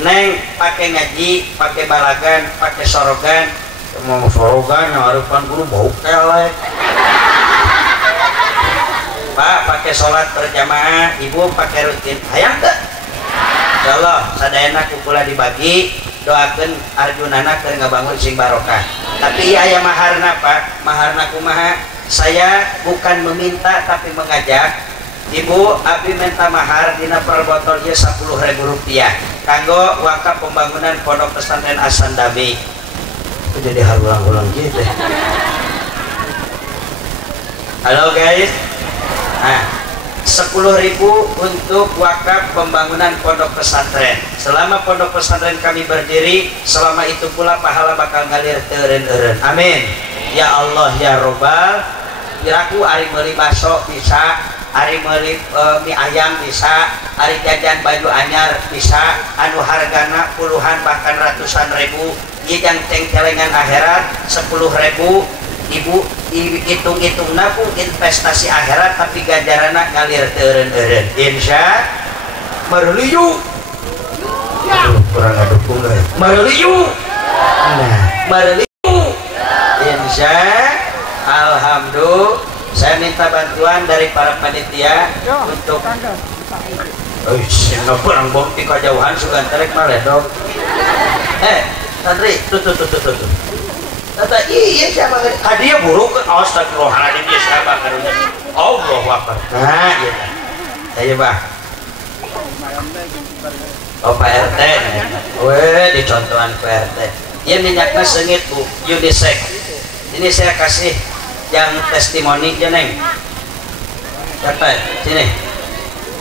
neng pakai ngaji pakai balagan pakai sorogan mau sorogan harapan guru bau kelek Pak pakai sholat berjamaah ibu pakai rutin hayang teh insyaallah sadayana kukula dibagi doakeun Arjunana keur ngabangun sing barokah tapi ieu aya maharna Pak maharna kumaha saya bukan meminta tapi mengajak Ibu abdi minta mahar dina per botol ieu Rp10.000 kanggo wakaf pembangunan pondok pesantren Asandami jadi harulang-ulang gitu halo guys 10.000 untuk wakaf pembangunan pondok pesantren selama pondok pesantren kami berdiri selama itu pula pahala bakal ngalir teureun-eureun amin ya Allah ya robbal kiraku ari meuli baso bisa ari meuli mie ayam bisa ari jajan baju anyar bisa anu hargana puluhan bahkan ratusan ribu ieu jang cengcelengan akhirat 10.000 ibu hitung-hitungna ku investasi akhirat tapi ganjaranna ngalir teureun-eureun insya mareliu kurang ngadukung euy mareliu nah mareliu insya Alhamdulillah. Saya minta bantuan dari para panitia untuk sehingga kurang bukti kejauhan sugan terek maledok. Santri, tuh. Tata iya siapa kan? Hadiah buruk kan? Astagfirullahaladzim dia siapa kan? Allah Akbar. Nah, iya. Saya bah. Oh Pak RT, dicontohan Pak RT. Dia minyaknya sengit bu, unisex. Ini saya kasih yang testimoni ya neng. Dapat sini.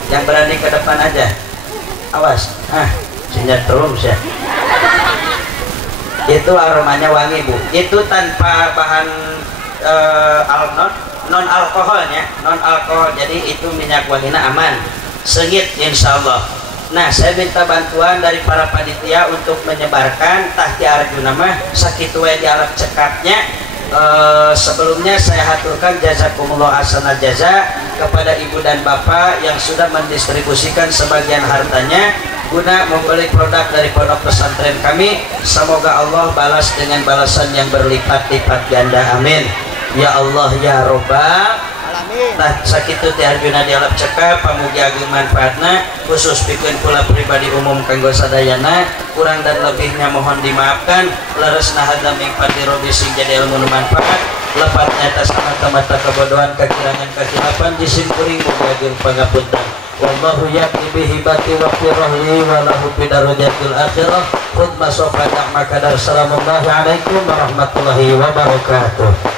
Yang berani ke depan aja. Awas, sinyetrum ya. Itu aromanya wangi bu. Itu tanpa bahan non alkoholnya, non alkohol. Jadi itu minyak wanginya aman. Sengit insya Allah. Nah saya minta bantuan dari para panitia untuk menyebarkan tahti Arjuna mah sakitu we di alat cekapnya. Sebelumnya saya haturkan jazakumullah hasanah jaza kepada ibu dan bapak yang sudah mendistribusikan sebagian hartanya guna membeli produk dari pondok pesantren kami. Semoga Allah balas dengan balasan yang berlipat-lipat ganda, amin ya Allah ya Robbal. Nah sakitu ti Arjuna dialap cekap pamugi agung manfaatna khusus pikeun kula pribadi umum kanggo sadayana, kurang dan lebihnya mohon dimaafkan. Leresna hadza min fadli rabbi sing jadi ilmu manfaat, lepat nyata semata-mata kebodohan kekirangan kehilapan jisim kuring mugi agung pangapunten. Wallahu yaqi bihi bati wa firahli wa lahu bidarujatil akhirah khutbah sofa ta'ma kadar. Assalamualaikum warahmatullahi wabarakatuh.